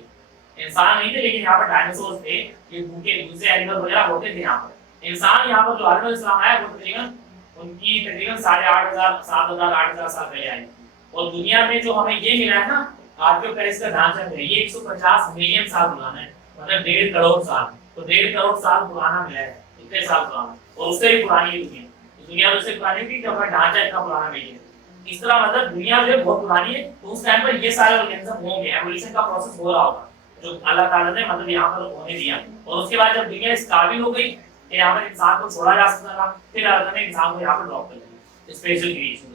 इंसान नहीं थे, लेकिन यहाँ पर डायनासोर थे, ये भूखे दूसरे एनिमल वगैरह होते थे यहाँ पर। इंसान यहाँ पर जो आदम अलैहिस्सलाम आया वो तकरीबन उनकी तकरीबन 8500 7000 8000 साल पहले आए। और दुनिया में जो हमें ये मिला है ना आर्कियोपेरिस का ढांचा है, ये 150 मिलियन साल पुराना है, मतलब 1.5 करोड़ साल। तो 1.5 करोड़ साल पुराना मिला है, इतने साल पुराना। और उससे भी पुरानी है दुनिया, दुनिया उससे पुरानी थी जब ढांचा इतना पुराना नहीं है। इस तरह मतलब दुनिया जो है बहुत पुरानी है। तो उस टाइम पर ये सारे ऑर्गेनिज्म होंगे, एवोल्यूशन का प्रोसेस हो रहा होगा जो अल्लाह ताला ने मतलब यहाँ पर होने दिया। और उसके बाद जब दुनिया इस काबिल हो गई कि यहाँ पर इंसान को छोड़ा जा सकता था, फिर अल्लाह ने इंसान को यहाँ पर ड्रॉप कर दिया, स्पेशल क्रिएशन।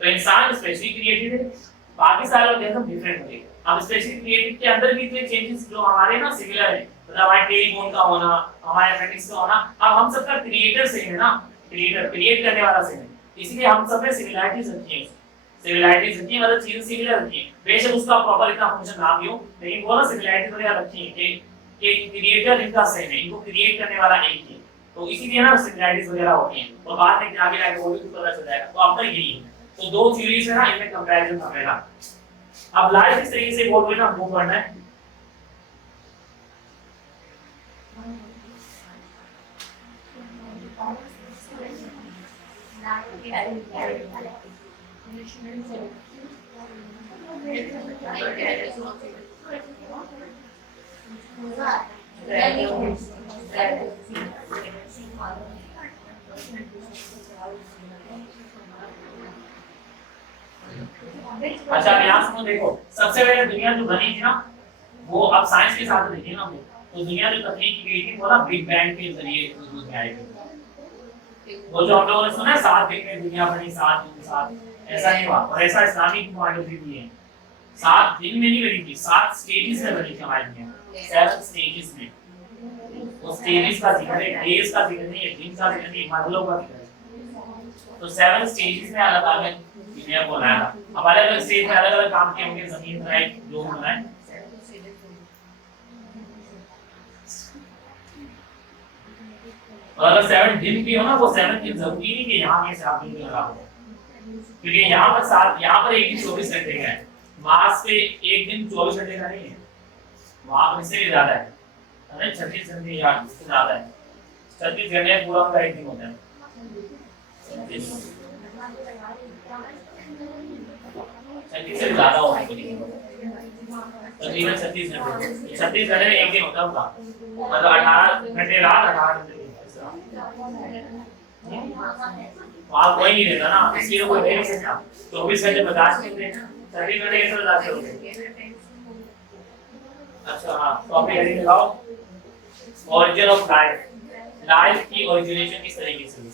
तो इंसान स्पेशली क्रिएटेड है, बाकी सारे ऑर्गेनिज्म डिफरेंट होंगे। अब स्पेशली क्रिएटेड के अंदर भी इतने चेंजेस जो हमारे ना सिमिलर है, मतलब हमारे टेल बोन का होना, हमारे अपेंडिक्स का होना। अब हम सबका क्रिएटर सेम है ना, क्रिएटर क्रिएट करने वाला सेम है, इसलिए हम सब में सिमिलरिटीज रखी है। सिमिलरिटीज रखी है मतलब चीजें सिमिलर रखी है, बेशक उसका प्रॉपर इतना फंक्शन ना भी हो, लेकिन वो ना सिमिलरिटीज वगैरह रखी है कि क्रिएटर इनका सेम है, इनको क्रिएट करने वाला एक ही है। तो इसीलिए ना सिमिलरिटीज वगैरह होती हैं। और बाद में आगे जाके वो भी पता चल जाएगा। तो अब तक यही है। तो दो थ्योरीज है ना, इनमें कंपैरिजन था पहला। अब लाइफ इस तरीके से बोल रहे ना, मूव करना है। अच्छा यहाँ सुनो, देखो सबसे पहले दुनिया जो बनी थी ना, वो अब साइंस के साथ देखिए ना, तो दुनिया जो तकनीक की गई थी वो ना बिग बैंग के जरिए वजूद में आई थी। वो जो हम लोगों ने सुना है 7 दिन में दुनिया बनी, 7 दिन 7, ऐसा नहीं हुआ। और ऐसा इस्लामिक मॉडल भी है, 7 दिन में नहीं बनी थी, 7 स्टेजेस में बनी थी हमारी दुनिया, 7 स्टेजेस में। वो स्टेजेस का जिक्र है, डेज का जिक्र नहीं है, दिन का जिक्र नहीं है, मॉडलों का जिक्र है। तो 7 स्टेजेस में अल्लाह ताला ने दुनिया को बनाया। अब अलग अलग स्टेज में अलग अलग काम किए होंगे, जमीन बनाई, जो बनाए। और अगर 7 दिन भी हो ना, वो 7 दिन जरूरी नहीं कि यहाँ के 7 दिन लगा हो, क्योंकि यहाँ पर 7, यहाँ पर एक दिन 24 घंटे का है, मार्स पे एक दिन 24 घंटे का नहीं है, वहां पर इससे भी ज्यादा है। अरे 36 घंटे यार इससे ज्यादा है। 36 घंटे पूरा उनका एक दिन होता है। 36 से ज्यादा होगा तकरीबन 36 घंटे। 36 घंटे में एक दिन होता होगा, मतलब 18 घंटे रात 18 घंटे आप वही नहीं रहता ना, इसलिए कोई नहीं सकता। 24 घंटे बर्दाश्त करते हैं, 30 घंटे कैसे बर्दाश्त करोगे? अच्छा हाँ, टॉपिक हेडिंग लगाओ, ओरिजिन ऑफ लाइफ। लाइफ की ओरिजिनेशन किस तरीके से हुई?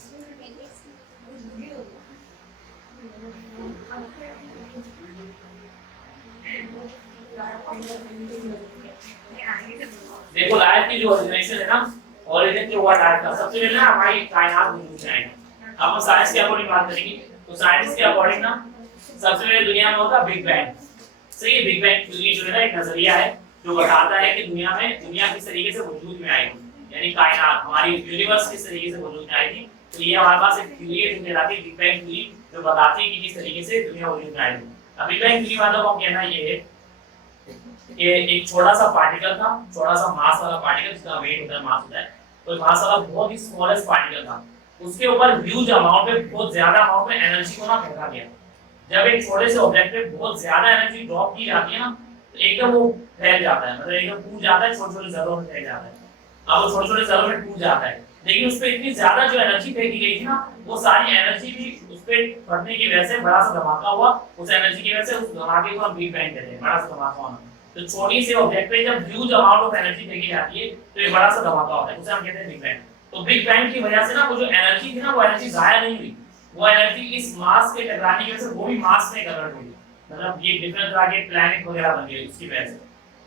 देखो लाइफ की जो ओरिजिनेशन है ना, ओरिजिन जो हुआ लाइफ का, सबसे पहले ना हमारी कायनात वजूद में आई। अब हम साइंस के अकॉर्डिंग बात करेंगे, तो साइंस के अकॉर्डिंग ना सबसे पहले दुनिया में होता बिग बैंग। सही है, बिग बैंग थ्योरी जो है ना एक नजरिया है जो बताता है कि दुनिया किस तरीके से वजूद में आई, यानी कायनात हमारी यूनिवर्स किस तरीके से वजूद में आई थी। तो ये हमारे पास एक थ्योरी है जो कहलाती है बिग बैंग थ्योरी, जो बताती है कि किस तरीके से दुनिया वजूद में आई थी। अब बिग बैंग थ्योरी वालों का कहना ये है कि एक छोटा सा पार्टिकल था, छोटा सा मास वाला पार्टिकल जिसका वेट होता है, मास होता है, तो मास वाला बहुत ही स्मॉलेस्ट पार्टिकल था, उसके ऊपर ह्यूज अमाउंट में, बहुत ज्यादा अमाउंट में एनर्जी को ना फेंका गया। जब एक छोटे से ऑब्जेक्ट पे बहुत ज्यादा एनर्जी ड्रॉप की जाती है ना, तो एकदम वो फैल जाता है, मतलब एकदम टूट जाता है, छोटे छोटे जर्रों में फैल जाता है। अब वो छोटे छोटे जर्रों में टूट जाता है, लेकिन उस पे इतनी ज्यादा जो एनर्जी फेंकी गई थी ना, वो सारी एनर्जी भी उस पे फटने की वजह से बड़ा सा धमाका हुआ। उस एनर्जी की वजह से उस धमाके को हम बिग बैंग कहते हैं, बड़ा सा धमाका होना। तो छोटी से ऑब्जेक्ट पे जब ह्यूज अमाउंट ऑफ एनर्जी फेंकी जाती है तो ये बड़ा सा धमाका होता है, उसे हम कहते हैं बिग बैंग। तो बिग बैंग की वजह से ना वो जो एनर्जी थी ना, वो एनर्जी जाया नहीं हुई, वो एनर्जी इस मास के टकराने की वजह से वो भी मास में कन्वर्ट हुई, मतलब ये डिफरेंट तरह के प्लैनेट वगैरह बन गए उसकी वजह से।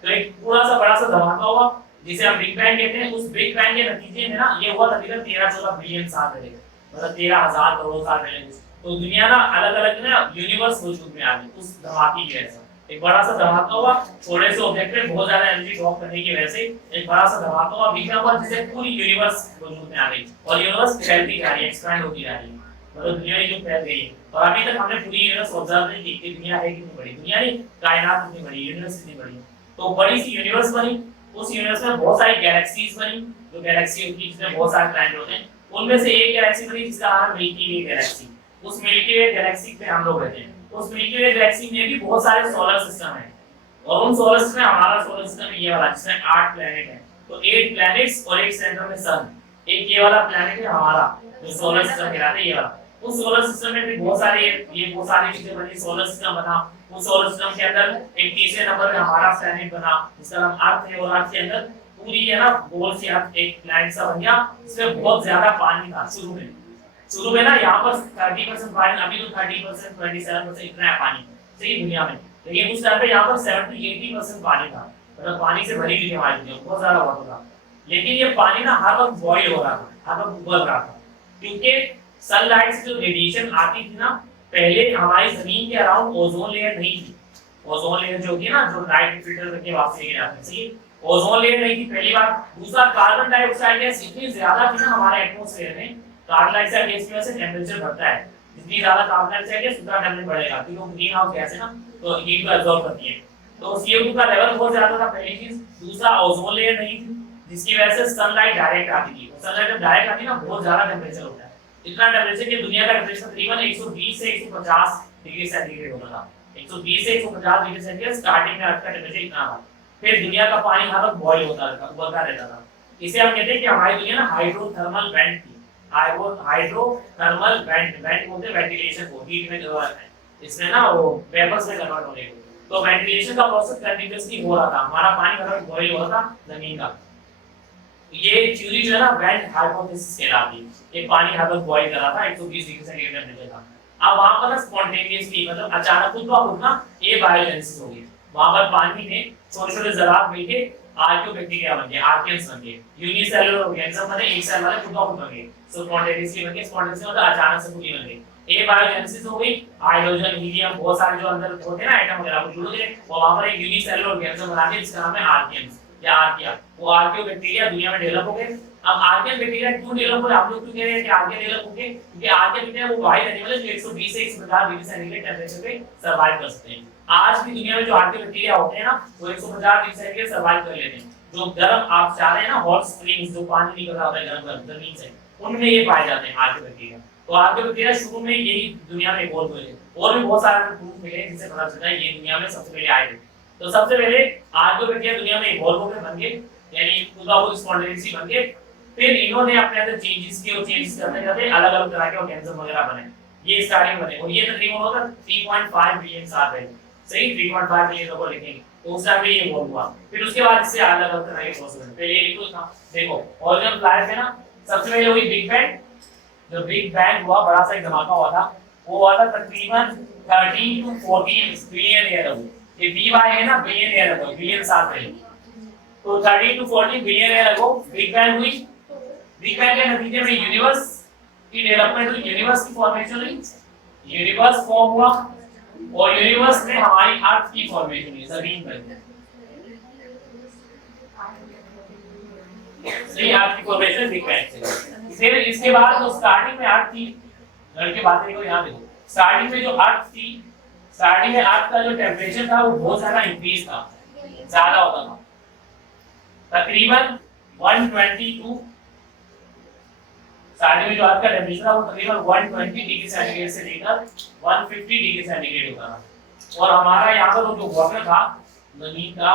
तो एक पूरा सा बड़ा सा धमाका हुआ जिसे हम बिग बैंग कहते हैं। उस बिग बैंग के नतीजे में ना ये हुआ तकरीबन 13-14 बिलियन साल पहले, मतलब 13,000 करोड़ साल पहले। तो दुनिया ना अलग अलग ना यूनिवर्स वजूद में आ गई उस धमाके की वजह से। एक बड़ा सा धमाका हुआ, छोटे से ऑब्जेक्ट पे बहुत ज्यादा एनर्जी ड्रॉप करने की वजह से एक बड़ा सा धमाका हुआ, बिग बैंग हुआ, जिससे पूरी यूनिवर्स वजूद में आ गई और यूनिवर्स फैलती जा रही है, एक्सपैंड होती जा रही है, मतलब दुनिया जो फैल गई है। और अभी तक हमने पूरी यूनिवर्स ऑब्जर्व नहीं की कि दुनिया है कितनी बड़ी, दुनिया नहीं कायनात कितनी बड़ी, यूनिवर्स कितनी बड़ी। तो बड़ी सी यूनिवर्स बनी, उस यूनिवर्स में बहुत सारी गैलेक्सीज बनी, जो गैलेक्सी होती है जिसमें बहुत सारे प्लैनेट होते हैं। उनमें से एक गैलेक्सी बनी जिसका नाम है मिल्की वे गैलेक्सी। उस मिल्की वे गैलेक्सी पे हम लोग रहते हैं। उस मिल्की वे गैलेक्सी में भी बहुत सारे सोलर सिस्टम हैं, और उन सोलर सिस्टम में हमारा सोलर सिस्टम ये वाला जिसमें 8 प्लैनेट हैं। तो 8 प्लैनेट्स और एक सेंटर में सन, एक ये वाला प्लैनेट है हमारा जो सोलर सिस्टम कहलाता है, ये वाला। उस सोलर सिस्टम में भी बहुत सारी चीजें बनी, सोलर सिस्टम बना। उस सोलर सिस्टम के अंदर एक तीसरे नंबर पे हमारा प्लैनेट बना जिसका नाम अर्थ है, और अर्थ के अंदर पूरी है ना गोल सी अर्थ एक प्लैनेट सा बन गया, इसमें बहुत ज्यादा पानी था शुरू में ना, यहाँ पर 30% पानी, अभी तो 30% 27% इतना है पानी सही दुनिया में, लेकिन उस टाइम पे यहाँ पर 70-80% पानी था, मतलब पानी से भरी हुई थी हमारी दुनिया, बहुत ज्यादा वाटर था। लेकिन ये पानी ना हर वक्त बॉईल हो रहा था, हर वक्त उबल रहा था, क्योंकि सनलाइट से जो रेडिएशन आती थी ना, पहले हमारी जमीन के अराउंड ओजोन लेयर नहीं थी। ओजोन लेयर जो होती है ना, जो लाइट फिल्टर करके वापस लेके जाते हैं, सही, ओजोन लेयर नहीं थी पहली बार। दूसरा, कार्बन डाइऑक्साइड गैस इतनी ज्यादा थी ना हमारे एटमॉस्फेयर में, कार्बन डाइऑक्साइड गैस की वजह से टेंपरेचर बढ़ता है, जितनी ज्यादा कार्बन डाइऑक्साइड गैस उतना टेंपरेचर बढ़ेगा, क्योंकि वो ग्रीन हाउस गैस है ना, तो हीट को एब्जॉर्ब करती है। तो CO2 का लेवल बहुत ज्यादा था, पहली चीज। दूसरा, ओजोन लेयर नहीं थी, जिसकी वजह से सनलाइट डायरेक्ट आती थी। सनलाइट जब डायरेक्ट आती है ना, बहुत ज्यादा टेंपरेचर होता है, इतना टेंपरेचर कि दुनिया का टेंपरेचर तकरीबन 120 से 150 डिग्री सेंटीग्रेड होता था। 120 से 150 डिग्री सेंटीग्रेड स्टार्टिंग में अर्थ का टेंपरेचर इतना था। फिर दुनिया का पानी हर वक्त बॉईल होता रहता, उबलता रहता था। इसे हम कहते हैं कि हमारी दुनिया ना हाइड्रोथर्मल वेंट थी। हाइड्रोथर्मल वेंट बोलते हैं वेंटिलेशन को, हीट में कन्वर्ट है, इसमें ना वो वेपर्स में कन्वर्ट होने को। तो वेंटिलेशन का प्रोसेस कंटीन्यूअसली हो रहा था, हमारा पानी हर वक्त बॉईल हो रहा था जमीन का। ये थ्योरी जो है ना वेंट हाइपोथेसिस कहलाती है। ये पानी हर वक्त बॉईल कर रहा था, 120 डिग्री सेंटीग्रेड टेंपरेचर था। अब वहां पर ना स्पॉन्टेनियसली, मतलब अचानक खुद ब खुद ना ये बायोजेनेसिस हो गई। वहां पर पानी में छोटे छोटे जरात मिलके आर्कियोबैक्टीरिया बन गए, आर्कियंस बन गए, यूनिसेलुलर ऑर्गेनिज्म बने, एक सेल वाले खुद ब खुद बन गए। सो स्पॉन्टेनियसली बन गए, स्पॉन्टेनियसली मतलब अचानक से खुद ही बन गए। ये बायोजेनेसिस हो गई। हाइड्रोजन, हीलियम, बहुत सारे जो अंदर होते हैं ना एटम वगैरह, वो जुड़ गए और वहां पर एक यूनिसेलुलर ऑर्गेनिज्म बनाते हैं जिसका नाम है आर्कियंस या आर्किया। वो आर्कियोबैक्टीरिया दुनिया में डेवलप हो गए। अब आर्कियन बैक्टीरिया क्यों डेवलप हुए, आप लोग क्यों कह रहे हैं कि आर्कियन डेवलप हो गए? क्योंकि आर्कियन बैक्टीरिया वो वाइड रहने वाले जो 120 से 150 डिग्री सेंटीग्रेड टेंपरेचर पे सर्वाइव कर सकते हैं। आज भी दुनिया में जो आर्कियन बैक्टीरिया होते हैं ना, वो 150 डिग्री सेंटीग्रेड सर्वाइव कर लेते हैं। जो गर्म आप चाह रहे हैं ना हॉट स्प्रिंग्स, जो पानी निकल रहा है गर्म गर्म जमीन से, उनमें ये पाए जाते हैं आर्कियोबैक्टीरिया। तो आर्कियोबैक्टीरिया शुरू में यही दुनिया में इवॉल्व हुए थे, और भी बहुत सारे प्रूफ मिले जिससे पता चलता है ये दुनिया में सबसे पहले आए थे। तो सबसे पहले आर्कियोबैक्टीरिया दुनिया में इवॉल्व होकर बन गए, यानी खुद ब खुद स्पॉन्टेनियसली बन गए। फिर इन्होंने अपने अंदर चेंजेस किए, और चेंजेस करते करते अलग अलग तरह के ऑर्गेनिज्म वगैरह बने। ये स्टार्टिंग बने, और ये तकरीबन होगा 3.5 बिलियन साल पहले, सही 3.5 बिलियन को लिखेंगे तो उस टाइम पे ये इवॉल्व हुआ। फिर उसके बाद इससे अलग अलग तरह के प्रोसेस बने। पहले ये लिखो था, देखो ऑर्गेनिज्म लाइफ है ना, सबसे पहले हुई बिग बैंग। जो बिग बैंग हुआ, बड़ा सा एक धमाका हुआ था, वो हुआ था तकरीबन 13 to 14 बिलियन ईयर अगो। ये BY है ना, बिलियन ईयर अगो, बिलियन साल पहले। तो 13 to 14 billion year ago big bang हुई। बिग बैंग के नतीजे में यूनिवर्स की डेवलपमेंट हुई, यूनिवर्स की फॉर्मेशन हुई, यूनिवर्स फॉर्म हुआ, और यूनिवर्स में हमारी अर्थ की फॉर्मेशन हुई, जमीन पर। सही, अर्थ की फॉर्मेशन बिग बैंग से। फिर इसके बाद जो स्टार्टिंग में अर्थ थी, लड़के बातें को यहाँ देखो, स्टार्टिंग में जो अर्थ थी, स्टार्टिंग में अर्थ का जो टेम्परेचर था वो बहुत ज्यादा इंक्रीज था, ज्यादा होता था, तकरीबन 122। स्टार्टिंग में जो अर्थ का टेम्परेचर था वो तकरीबन 120 डिग्री सेंटीग्रेड से लेकर 150 डिग्री सेंटीग्रेड होता था। और हमारा यहाँ पर जो वाटर था जमीन का,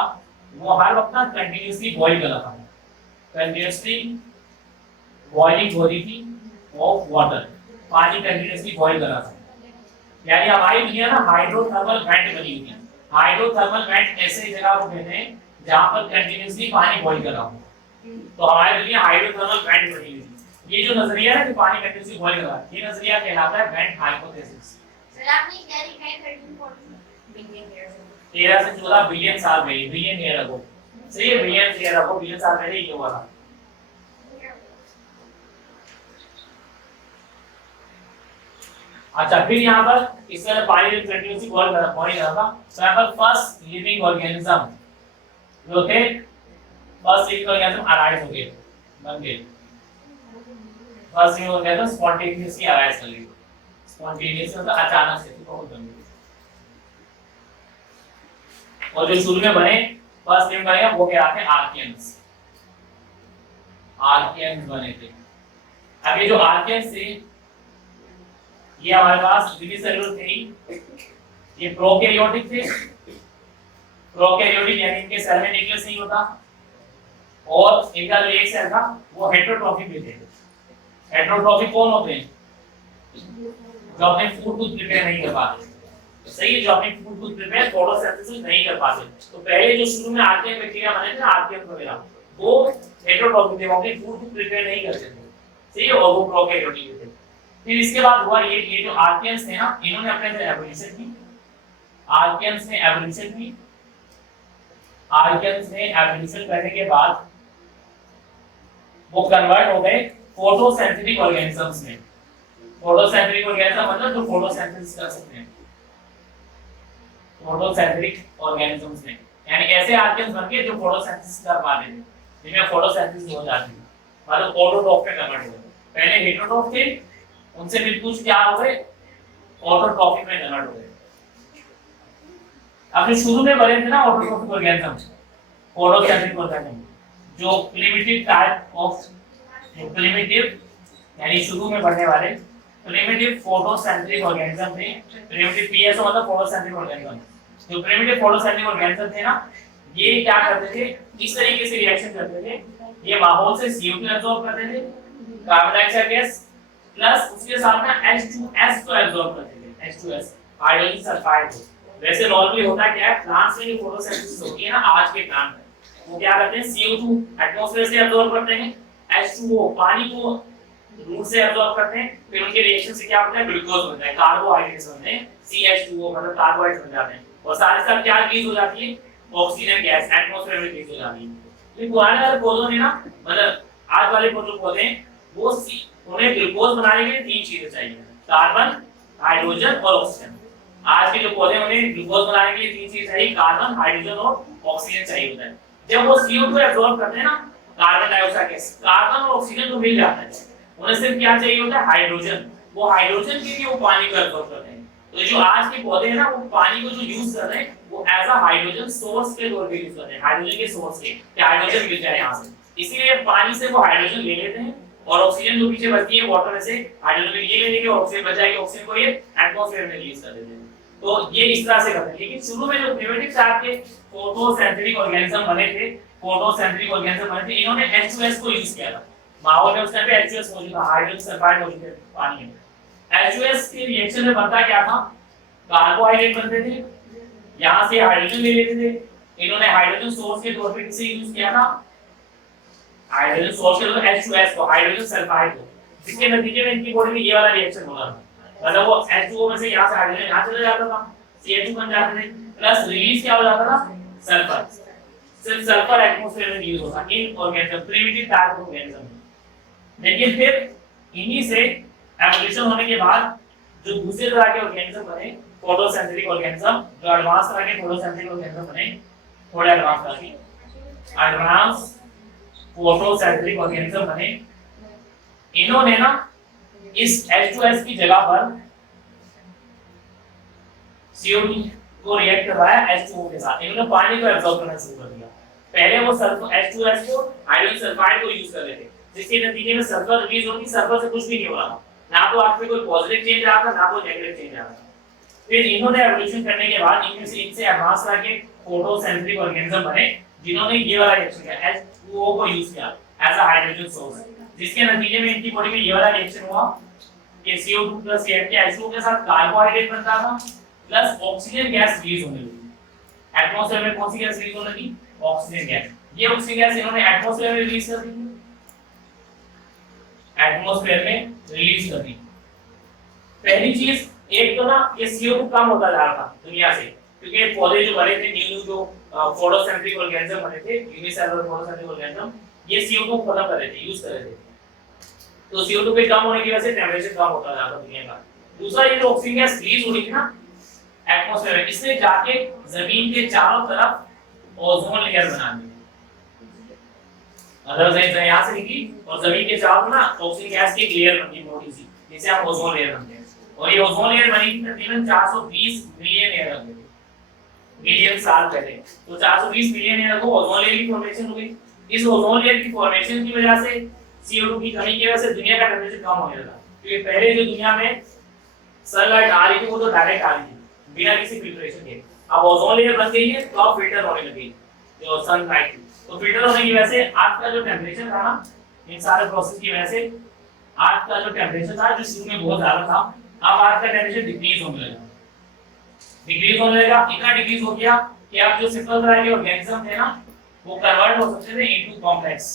वो हर वक्त ना कंटिन्यूसली बॉइल कर रहा था, कंटिन्यूसली बॉइलिंग हो रही थी ऑफ वाटर, पानी कंटिन्यूसली बॉइल कर रहा था। यानी हमारी दुनिया ना हाइड्रोथर्मल वेंट बनी हुई है। हाइड्रोथर्मल वेंट ऐसे जगह को कहते हैं जहां पर कंटिन्यूसली पानी बॉइल कर रहा हो। तो हमारी दुनिया हाइड्रोथर्मल वेंट बनी हुई है। ये जो नजरिया है कि पानी कंटिन्यूसली बॉइल कर रहा है, ये नजरिया कहलाता है वेंट हाइपोथेसिस। सर आपने क्या लिखा है 13-14 बिलियन ईयर अगो? 13 से 14 बिलियन साल पहले, बिलियन ईयर अगो। सही है, बिलियन ईयर अगो, बिलियन साल पहले ये हुआ था। अच्छा, फिर यहाँ पर इस तरह पानी में कंटिन्यूसली बॉइल कर रहा था। तो यहाँ पर फर्स्ट लिविंग ऑर्गेनिज्म जो थे, फर्स्ट लिविंग ऑर्गेनिज्म अराइज हो गए, बन गए। First living organism spontaneously arise कर गए, स्पॉन्टेनियस मतलब अचानक से तो बन गए। और जो शुरू में बने फर्स्ट लिविंग ऑर्गेनिज्म वो क्या थे? आर्कियंस। आर्कियंस बने थे। अब ये जो आर्कियंस थे, ये हमारे पास यूनिसेलुलर थे, ये प्रोकैरियोटिक थे। प्रोकैरियोटिक यानी इनके सेल में न्यूक्लियस नहीं होता, और इनका जो एक सेल था वो हेटेरोट्रॉफिक भी थे। हेटेरोट्रॉफिक कौन होते हैं? जो अपने फूड को प्रिपेयर नहीं कर पाते। सही है, जो अपने फूड को प्रिपेयर फोटोसिंथेसिस नहीं कर पाते। तो पहले जो शुरू में आर्कियन बैक्टीरिया बने थे, आर्कियन वगैरह, वो हेटेरोट्रॉफिक थे, वो अपने फूड को प्रिपेयर नहीं करते थे। सही है, और वो प्रोकैरियोटिक थे। फिर इसके बाद हुआ ये जो आर्कियंस थे ना, इन्होंने अपने अंदर एवोल्यूशन की। आर्कियंस ने एवोल्यूशन की। आर्कियंस ने एवोल्यूशन करने के बाद वो कन्वर्ट हो गए फोटोसिंथेटिक ऑर्गेनिजम्स में। फोटोसिंथेटिक ऑर्गेनिज्म मतलब जो फोटोसिंथेसिस कर सकते हैं, फोटोसिंथेटिक ऑर्गेनिजम्स में, यानी ऐसे आर्कियंस बन गए जो फोटोसिंथेसिस कर पाते थे, जिनमें फोटोसिंथेसिस हो जाती है, मतलब ऑटोट्रॉफ में कन्वर्ट हो गए। पहले हेटेरोट्रॉफ थे, उनसे बिल्कुल क्या हो गए? ऑटोट्रॉफिक में कन्वर्ट हो गए। अब शुरू में बने थे ना ऑटोट्रॉफिक ऑर्गेनिज्म, फोटोसिंथेटिक ऑर्गेनिज्म, जो प्रिमिटिव टाइप ऑफ, प्रिमिटिव यानी शुरू में बढ़ने वाले प्रिमिटिव फोटोसिंथेटिक ऑर्गेनिज्म थे। प्रिमिटिव पीएसओ मतलब फोटोसिंथेटिक ऑर्गेनिज्म। जो प्रिमिटिव फोटोसिंथेटिक ऑर्गेनिज्म थे ना, ये क्या करते थे? इस तरीके से रिएक्शन करते थे। ये माहौल से CO2 एब्जॉर्ब करते थे, कार्बन डाइऑक्साइड गैस, प्लस उसके साथ में H2S को एब्जॉर्ब करते थे, H2S हाइड्रोजन सल्फाइड। वैसे नॉर्मली होता क्या है, प्लांट्स में जो फोटोसिंथेसिस होती है ना, आज के प्लांट में, वो क्या करते हैं? CO2 एटमॉस्फेयर से एब्जॉर्ब करते हैं, H2O पानी को रूट से एब्जॉर्ब करते हैं, फिर उनके रिएक्शन से क्या होता है? ग्लूकोज बनता है, कार्बोहाइड्रेट्स बनते हैं, CH2O मतलब कार्बोहाइड्रेट्स बन जाते हैं, और सारे साथ क्या रिलीज हो जाती है? ऑक्सीजन गैस एटमॉस्फेयर में रिलीज हो जाती है। तो पुराने वाले पौधों ने ना, मतलब आज वाले जो पौधे हैं वो उन्हें ग्लूकोज बनाने के लिए 3 चीजें चाहिए, कार्बन, हाइड्रोजन और ऑक्सीजन। आज के जो पौधे उन्हें ग्लूकोज बनाने के लिए 3 चीजें चाहिए, कार्बन, हाइड्रोजन और ऑक्सीजन चाहिए होता है। जब वो CO2 एब्जॉर्ब करते हैं ना, कार्बन डाइऑक्साइड गैस, कार्बन और ऑक्सीजन तो मिल जाता है, उन्हें सिर्फ क्या चाहिए होता है? हाइड्रोजन। वो हाइड्रोजन के लिए वो पानी को एब्जॉर्ब करते हैं, तो जो आज के पौधे हैं ना, वो पानी को जो यूज कर रहे हैं वो एज अ हाइड्रोजन सोर्स के तौर पे यूज कर रहे हैं, हाइड्रोजन के सोर्स के, कि हाइड्रोजन मिल जाए यहाँ से। इसीलिए पानी से वो हाइड्रोजन ले लेते हैं और ऑक्सीजन जो पीछे बचती है वाटर में से हाइड्रोजन ये ले लेंगे, ऑक्सीजन बच जाएगी, ऑक्सीजन को ये एटमॉस्फेयर में रिलीज कर देते हैं। तो ये इस तरह से करते हैं। लेकिन शुरू में जो प्रिमिटिव टाइप के फोटोसिंथेटिक ऑर्गेनिज्म बने थे, फोटोसिंथेटिक ऑर्गेनिज्म बने थे, इन्होंने H2S को यूज किया था। माहौल में उस टाइम पे H2S मौजूद था, हाइड्रोजन सल्फाइड मौजूद है पानी में। H2S के रिएक्शन में बनता क्या था, कार्बोहाइड्रेट बनते थे, यहां से हाइड्रोजन ले लेते थे। इन्होंने हाइड्रोजन सोर्स के तौर पे किसे यूज किया था, हाइड्रोजन सोर्स के तौर पे H2S को, हाइड्रोजन सल्फाइड को, जिसके नतीजे में इनकी बॉडी में ये वाला रिएक्शन हो रहा था। मतलब वो H2O में से यहां से हाइड्रोजन यहां चला जाता था, CH2 बन जाते थे, प्लस रिलीज क्या हो जाता था, सल्फर। सिर्फ सल्फर एटमॉस्फेयर में यूज होता इन organism, primitive type of organism. लेकिन फिर इन्हीं से एवोल्यूशन होने के बाद जो दूसरे तरह के ऑर्गेनिज्म बने, फोटोसिंथेटिक ऑर्गेनिज्म, जो एडवांस तरह के फोटोसिंथेटिक ऑर्गेनिज्म बने, थोड़े एडवांस तरह के एडवांस फोटोसिंथेटिक ऑर्गेनिज्म बने। इन्होंने ना इस H2S की जगह पर CO2 को रिएक्ट करवाया H2O के साथ। इन्होंने पानी को एब्सॉर्ब करना शुरू कर दिया। पहले वो सल्फर H2S को हाइड्रोजन सल्फाइड को यूज कर रहे थे, जिसके नतीजे में सल्फर रिलीज होती, सल्फर से कुछ भी नहीं हो रहा था, ना तो आप पे कोई पॉजिटिव चेंज आ रहा था, ना कोई नेगेटिव चेंज आ रहा था। फिर इन्होंने एवोल्यूशन करने के बाद इनसे एडवांस तरह के फोटोसिंथेटिक ऑर्गेनिज्म बने, जिन्होंने ये वाला रिएक्शन किया, H2O को यूज किया एज अ हाइड्रोजन सोर्स, जिसके नतीजे में इनकी बॉडी में ये वाला रिएक्शन हुआ कि CO2 प्लस H2O के साथ कार्बोहाइड्रेट बनता था, प्लस ऑक्सीजन गैस रिलीज होने लगी। एटमॉस्फेयर में कौन सी गैस रिलीज होने लगी, ऑक्सीजन गैस। ये ऑक्सीजन गैस इन्होंने एटमॉस्फेयर में रिलीज कर दी, एटमॉस्फेयर में रिलीज कर दी। पहली चीज, एक तो ना ये CO2 कम होता जा रहा था दुनिया से, क्योंकि पौधे जो बने थे, न्यू जो फोटोसिंथेटिक ऑर्गेनिज्म बने थे, यूनिसेलुलर फोटोसिंथेटिक ऑर्गेनिज्म, ये CO2 को खत्म कर रहे थे, यूज कर रहे थे। तो CO2 के कम होने की वजह से टेंपरेचर कम होता जा रहा था दुनिया का। दूसरा, ये जो ऑक्सीजन गैस रिलीज हो रही थी ना एटमॉस्फेयर में, इसने जाके जमीन के चारों तरफ ओजोन लेयर बना दी। अदरवाइज यहाँ से निकली और जमीन के चारों ना ऑक्सीजन गैस की एक लेयर बन गई मोटी सी, जिसे हम ओजोन लेयर बनते हैं। और ये ओजोन लेयर बनी थी तकरीबन 420 मिलियन ईयर अगो, मिलियन साल पहले। तो 420 million year ago ozone layer की फॉर्मेशन हुई। इस ओजोन लेयर की फॉर्मेशन की वजह से, CO2 की कमी की वजह से दुनिया का टेंपरेचर कम होने लगा, क्योंकि पहले जो दुनिया में सनलाइट आ रही थी वो तो डायरेक्ट आ रही थी बिना किसी फिल्ट्रेशन के। अब ओजोन लेयर बन गई है तो अब फिल्टर होने लगी जो सनलाइट थी, तो फिल्टर होने की वजह से आज का जो टेंपरेचर था ना, इन सारे प्रोसेस की वजह से आज का जो टेंपरेचर था, जो शुरू में बहुत ज्यादा था, अब आज का टेंपरेचर डिक्रीज होने लगा। डिक्रीज होने लगा, इतना डिक्रीज हो गया कि अब जो सिंपल तरह के ऑर्गेनिज्म थे ना, वो कन्वर्ट हो सकते थे इनटू कॉम्प्लेक्स।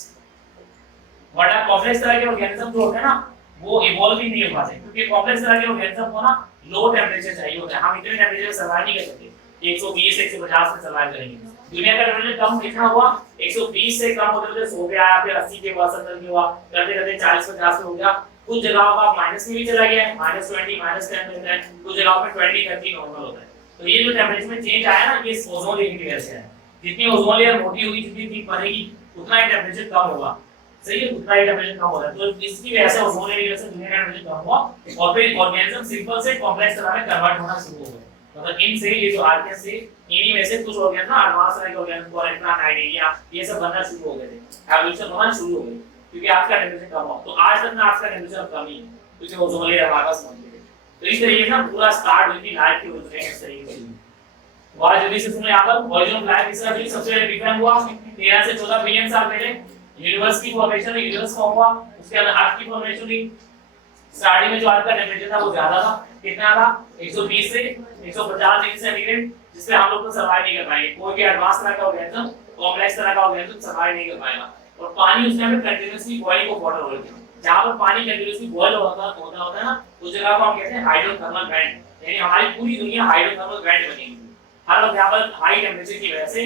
वरना कॉम्प्लेक्स तरह के ऑर्गेनिज्म जो होते हैं ना, वो इवॉल्व ही नहीं हो पाते, क्योंकि कॉम्प्लेक्स तरह के ऑर्गेनिज्म को ना लो टेंपरेचर चाहिए होता है। हम इतने टेंपरेचर सर्वाइव नहीं कर सकते, 120 150 में सर्वाइव करेंगे। दुनिया का टेंपरेचर कम कितना हुआ, 120 से कम होते होते 100 पे आया, फिर 80 पे हुआ, 70 पे हुआ, करते करते 40 50 पे हो गया। कुछ जगहों पर माइनस में भी चला गया, -20 -10 होता है, कुछ जगहों पे 20 30 नॉर्मल होता है। तो ये जो टेंपरेचर में चेंज आया ना, ये ओजोन लेयर की वजह से है। जितनी ओजोन लेयर मोटी होगी, जितनी थिक बनेगी, उतना ही टेंपरेचर कम होगा। सही है, उतना ही टेंपरेचर कम होगा। तो इसकी वजह से ओजोन लेयर की वजह से दुनिया का टेंपरेचर कम हुआ और फिर ऑर्गेनिज्म सिंपल से कॉम्प्लेक्स तरह में कन्वर्ट होना शुरू हो गए। मतलब इनसे ये जो आर्किया से इन्हीं में से कुछ ऑर्गेनिज्म ना एडवांस तरह के ऑर्गेनिज्म, कोरेक्टा, नाइडेरिया, ये सब बनना शुरू हो गए थे, एवोल्यूशन होना शुरू हो गई, क्योंकि आज का टेंपरेचर कम हुआ। तो आज तक ना आज का टेंपरेचर कम ही है, क्योंकि ओजोन लेयर हमारा समझ गए। तो इस तरीके से ना पूरा स्टार्ट हुई थी लाइफ की ओरिजिन इस तरीके से। बहुत जल्दी से सुनो यहाँ पर, ओरिजिन ऑफ लाइफ इसका भी सबसे पहले बिग बैंग हुआ 13 से 14 बिलियन साल पहले। यूनिवर्स की फॉर्मेशन, यूनिवर्स फॉर्म हुआ, उसके बाद अर्थ की फॉर्मेशन हुई। स्टार्टिंग में जो अर्थ का टेंपरेचर था वो ज्यादा था, कितना था, 120 से 150 डिग्री सेंटीग्रेड, जिससे हम लोग तो सर्वाइव नहीं कर पाएंगे। कोई भी एडवांस तरह का ऑर्गेनिज्म, कॉम्प्लेक्स तरह का ऑर्गेनिज्म सर्वाइव नहीं कर पाएगा। और पानी उस टाइम में कंटीन्यूअसली बॉइलिंग ऑफ वाटर हो रही थी। जहां पर पानी कंटीन्यूअसली बॉयल होता है ना, उस जगह को हम कहते हैं हाइड्रोथर्मल वेंट, यानी हमारी पूरी दुनिया हाइड्रोथर्मल वेंट बनी हुई है। हर वक्त यहाँ पर हाई टेंपरेचर की वजह से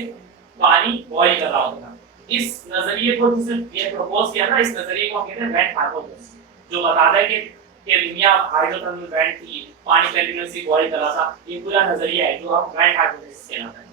पानी बॉयल कर रहा होता है। इस नजरिए को जिसने ये प्रपोज किया ना, इस नजरिए को हम कहते हैं वेंट हाइपोथेसिस, जो बताता है कि दुनिया हाइड्रोथर्मल वेंट थी, पानी कंटीन्यूअसली बॉयल कर रहा था। ये पूरा नजरिया है जो हम वेंट हाइपोथेसिस कहलाता है।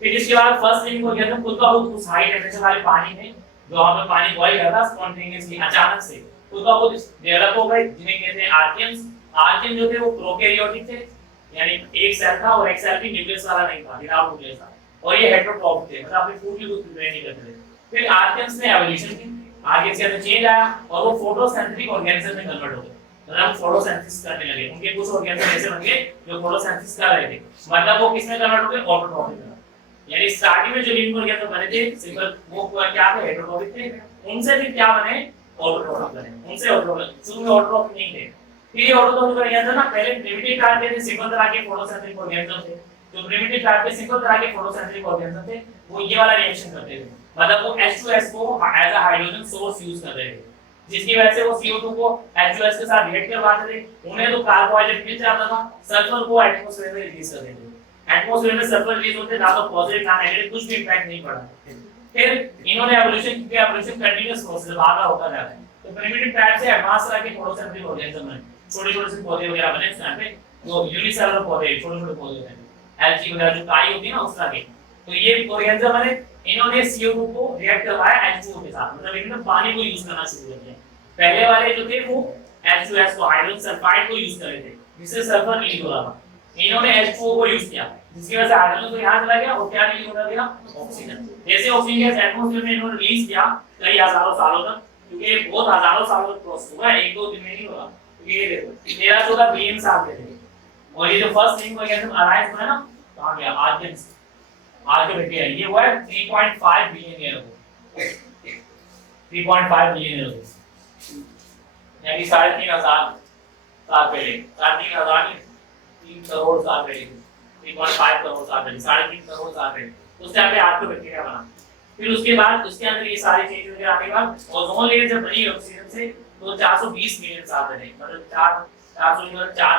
फिर इसके बाद फर्स्ट थिंग हो गया था खुद का खुद उस हाई टेंपरेचर वाले पानी में, जो वहां पर पानी बॉयल कर रहा था स्पॉन्टेनियसली, अचानक से खुद का खुद डेवलप हो गए, जिन्हें कहते हैं आर्कियंस। आर्कियन जो थे वो प्रोकैरियोटिक थे, यानी एक सेल था और एक सेल भी न्यूक्लियस वाला नहीं था, विदाउट न्यूक्लियस था, और ये हेटेरोट्रॉपिक थे, मतलब अपनी फूड की कुछ प्रिपेयर नहीं करते थे। फिर आर्कियंस में एवोल्यूशन की, आर्कियंस के अंदर चेंज आया और वो फोटोसिंथेटिक ऑर्गेनिज्म में कन्वर्ट हो गए, मतलब फोटोसिंथेसिस करने लगे। उनके कुछ ऑर्गेनिज्म ऐसे बन गए जो फोटोसिंथेसिस कर रहे थे, मतलब वो किसमें कन्वर्ट हो गए, ऑटोट्रॉपिक में। यानी स्टार्टिंग में जो लिविंग ऑर्गेनिज्म बने थे सिंपल वो क्या थे, हेटेरोट्रॉपिक थे, उनसे फिर क्या बने, ऑटोट्रॉपिक बने, उनसे ऑटोट्रॉपिक, शुरू में ऑटोट्रॉपिक नहीं थे। फिर ये ऑटोट्रॉपिक ऑर्गेनिज्म ना पहले प्रिमिटिव टाइप के थे, सिंपल तरह के फोटोसिंथेटिक ऑर्गेनिज्म थे। जो प्रिमिटिव टाइप के सिंपल तरह के फोटोसिंथेटिक ऑर्गेनिज्म थे वो ये वाला रिएक्शन करते थे, मतलब वो H2S को as a hydrogen source use कर रहे थे, जिसकी वजह से वो CO2 को H2S के साथ रिएक्ट करवाते थे। उन्हें तो कार्बोहाइड्रेट मिल जाता था, सल्फर को एटमॉस्फेयर में रिलीज कर देते थे। एटमॉस्फेयर में सल्फर रिलीज होते ना तो पॉजिटिव ना नेगेटिव कुछ भी इंपैक्ट नहीं पड़ा। फिर इन्होंने एवोल्यूशन, क्योंकि एवोल्यूशन कंटीन्यूअस प्रोसेस भागा होता जा रहा है, तो प्रिमिटिव टाइप से एडवांस तरह के फोटोसिंथेटिक ऑर्गेनिज्म बने, छोटे-छोटे से पौधे वगैरह बने उस टाइम पे, जो यूनिसेलुलर पौधे, छोटे-छोटे पौधे थे, एल्गी वगैरह जो काई होती है ना उस तरह के। तो ये ऑर्गेनिज्म बने, इन्होंने CO2 को रिएक्ट करवाया H2O के साथ, मतलब इन्होंने पानी को यूज करना शुरू कर दिया। पहले वाले जो थे वो H2S को, हाइड्रोजन सल्फाइड को यूज कर रहे थे, जिससे सल्फर रिलीज हो रहा था। इन्होंने H2O को यूज किया, जिसकी वजह से हाइड्रोजन तो यहाँ चला गया और क्या रिलीज होता गया, ऑक्सीजन। जैसे ऑक्सीजन गैस एटमॉस्फेयर में इन्होंने रिलीज किया कई हजारों सालों तक, क्योंकि बहुत हजारों सालों तक प्रोसेस हुआ, एक दो दिन में नहीं हुआ। ये देखो 13-14 बिलियन साल के थे, और ये जो फर्स्ट लिविंग ऑर्गेनिज्म अराइज हुआ है ना, कहां गया, आर्कियंस, आर्किया, ये हुआ है 3.5 billion year ago, 3.5 billion year ago, यानी 3.5 साल पहले, 3 करोड़ साल पहले, 3.5 करोड़ साल पहले, 3.5 करोड़ साल पहले उस टाइम पे आर्किया बना। फिर उसके बाद उसके अंदर ये सारी चीजें वगैरह आने के बाद ओजोन लेयर जब बनी ऑक्सीजन से, तो 420 मिलियन साल पहले, मतलब 4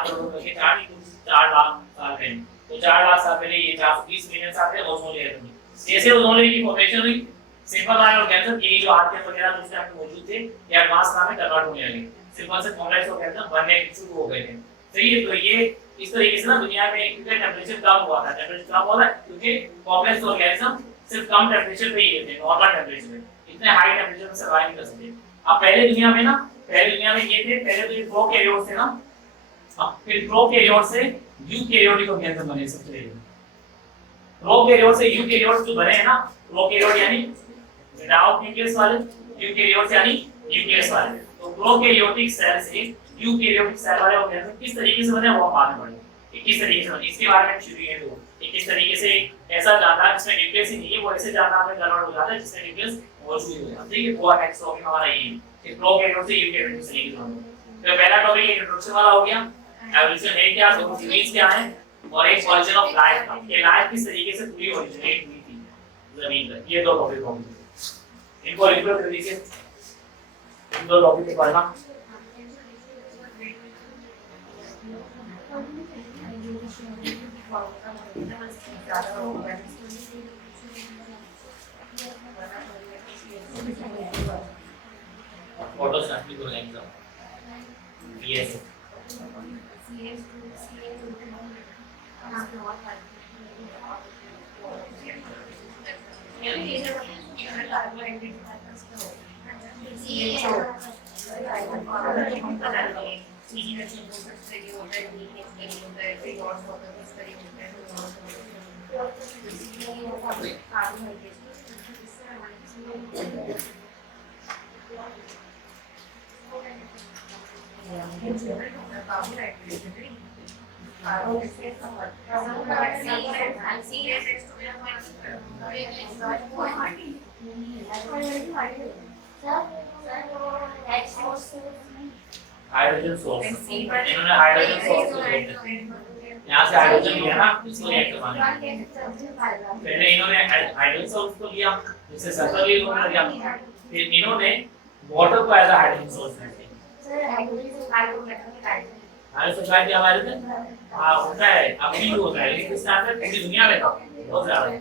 करोड़ के 4 लाख साल पहले, तो 4 लाख साल पहले ये 420 मिलियन साल पहले ओजोन लेयर बनी। जैसे ओजोन लेयर की फॉर्मेशन हुई, सिंपल ऑर्गेनिज्म ये जो आर्किया वगैरह जो उस टाइम पे मौजूद थे ये एडवांस फॉर्म में कन्वर्ट होने लगे, सिंपल से कॉम्प्लेक्स ऑर्गेनिज्म बनने शुरू हो गए थे। सही है, तो ये इस तरीके से ना दुनिया में क्योंकि टेंपरेचर कम हुआ था, टेंपरेचर कम हुआ था क्योंकि कॉम्प्लेक्स ऑर्गेनिज्म सिर्फ कम टेंपरेचर पे ही रहते हैं, नॉर्मल टेंपरेचर में, इतने हाई टेंपरेचर में सर्वाइव नहीं कर सकते। अब पहले दुनिया में ना, पहले दुनिया में ये थे, पहले तो ये प्रोकैरियोट्स थे ना, फिर प्रोकैरियोट से यूकैरियोटिक ऑर्गेनिज्म बने सबसे पहले। प्रोकैरियोट से यूकैरियोट्स जो बने हैं ना, प्रोकैरियोट यानी विदाउट न्यूक्लियस वाले, यूकैरियोट्स यानी न्यूक्लियस वाले। तो प्रोकैरियोटिक सेल से यूकैरियोटिक सेल वाले ऑर्गेनिज्म किस तरीके से बने वो बाद में पढ़ेंगे, कि किस तरीके से बने, इसके बारे में शुरू है। तो किस तरीके से ऐसा जानना जिसमें न्यूक्लियस ही नहीं है वो ऐसे जानना में कन्वर्ट हो जाता है जिसमें न्यूक्लियस मौजूद हो जाता है। ठीक है, वो नेक्स्ट टॉपिक हमारा ये है कि प्रोकैरियोट से यूकैरियोटिक से तरीके से। तो पहला टॉपिक इंट्रोडक्शन वाला हो गया, एवोल्यूशन है क्या, दो थ्योरीज क्या है, और एक ओरिजिन ऑफ लाइफ का, ये लाइफ किस तरीके से पूरी ओरिजिनेट हुई थी जमीन पर। ये दो टॉपिक होंगे, इनको रेगुलर तरीके से इन दो टॉपिक को पढ़ना। Photosynthetic organism yes hydrogen source, इन्होंने हाइड्रोजन सोर्स को यहाँ से हाइड्रोजन लिया ना, इसको रिएक्ट करवाना। पहले इन्होंने हाइड्रोजन सोर्स को लिया, जिससे सल्फर रिलीज होने लगा। फिर इन्होंने वाटर को एज अ हाइड्रोजन सोर्स लिया। हाइड्रोजन सल्फाइड हमारे में हाँ होता है, अभी भी होता है, लेकिन इस टाइम पे पूरी दुनिया में बहुत ज्यादा है।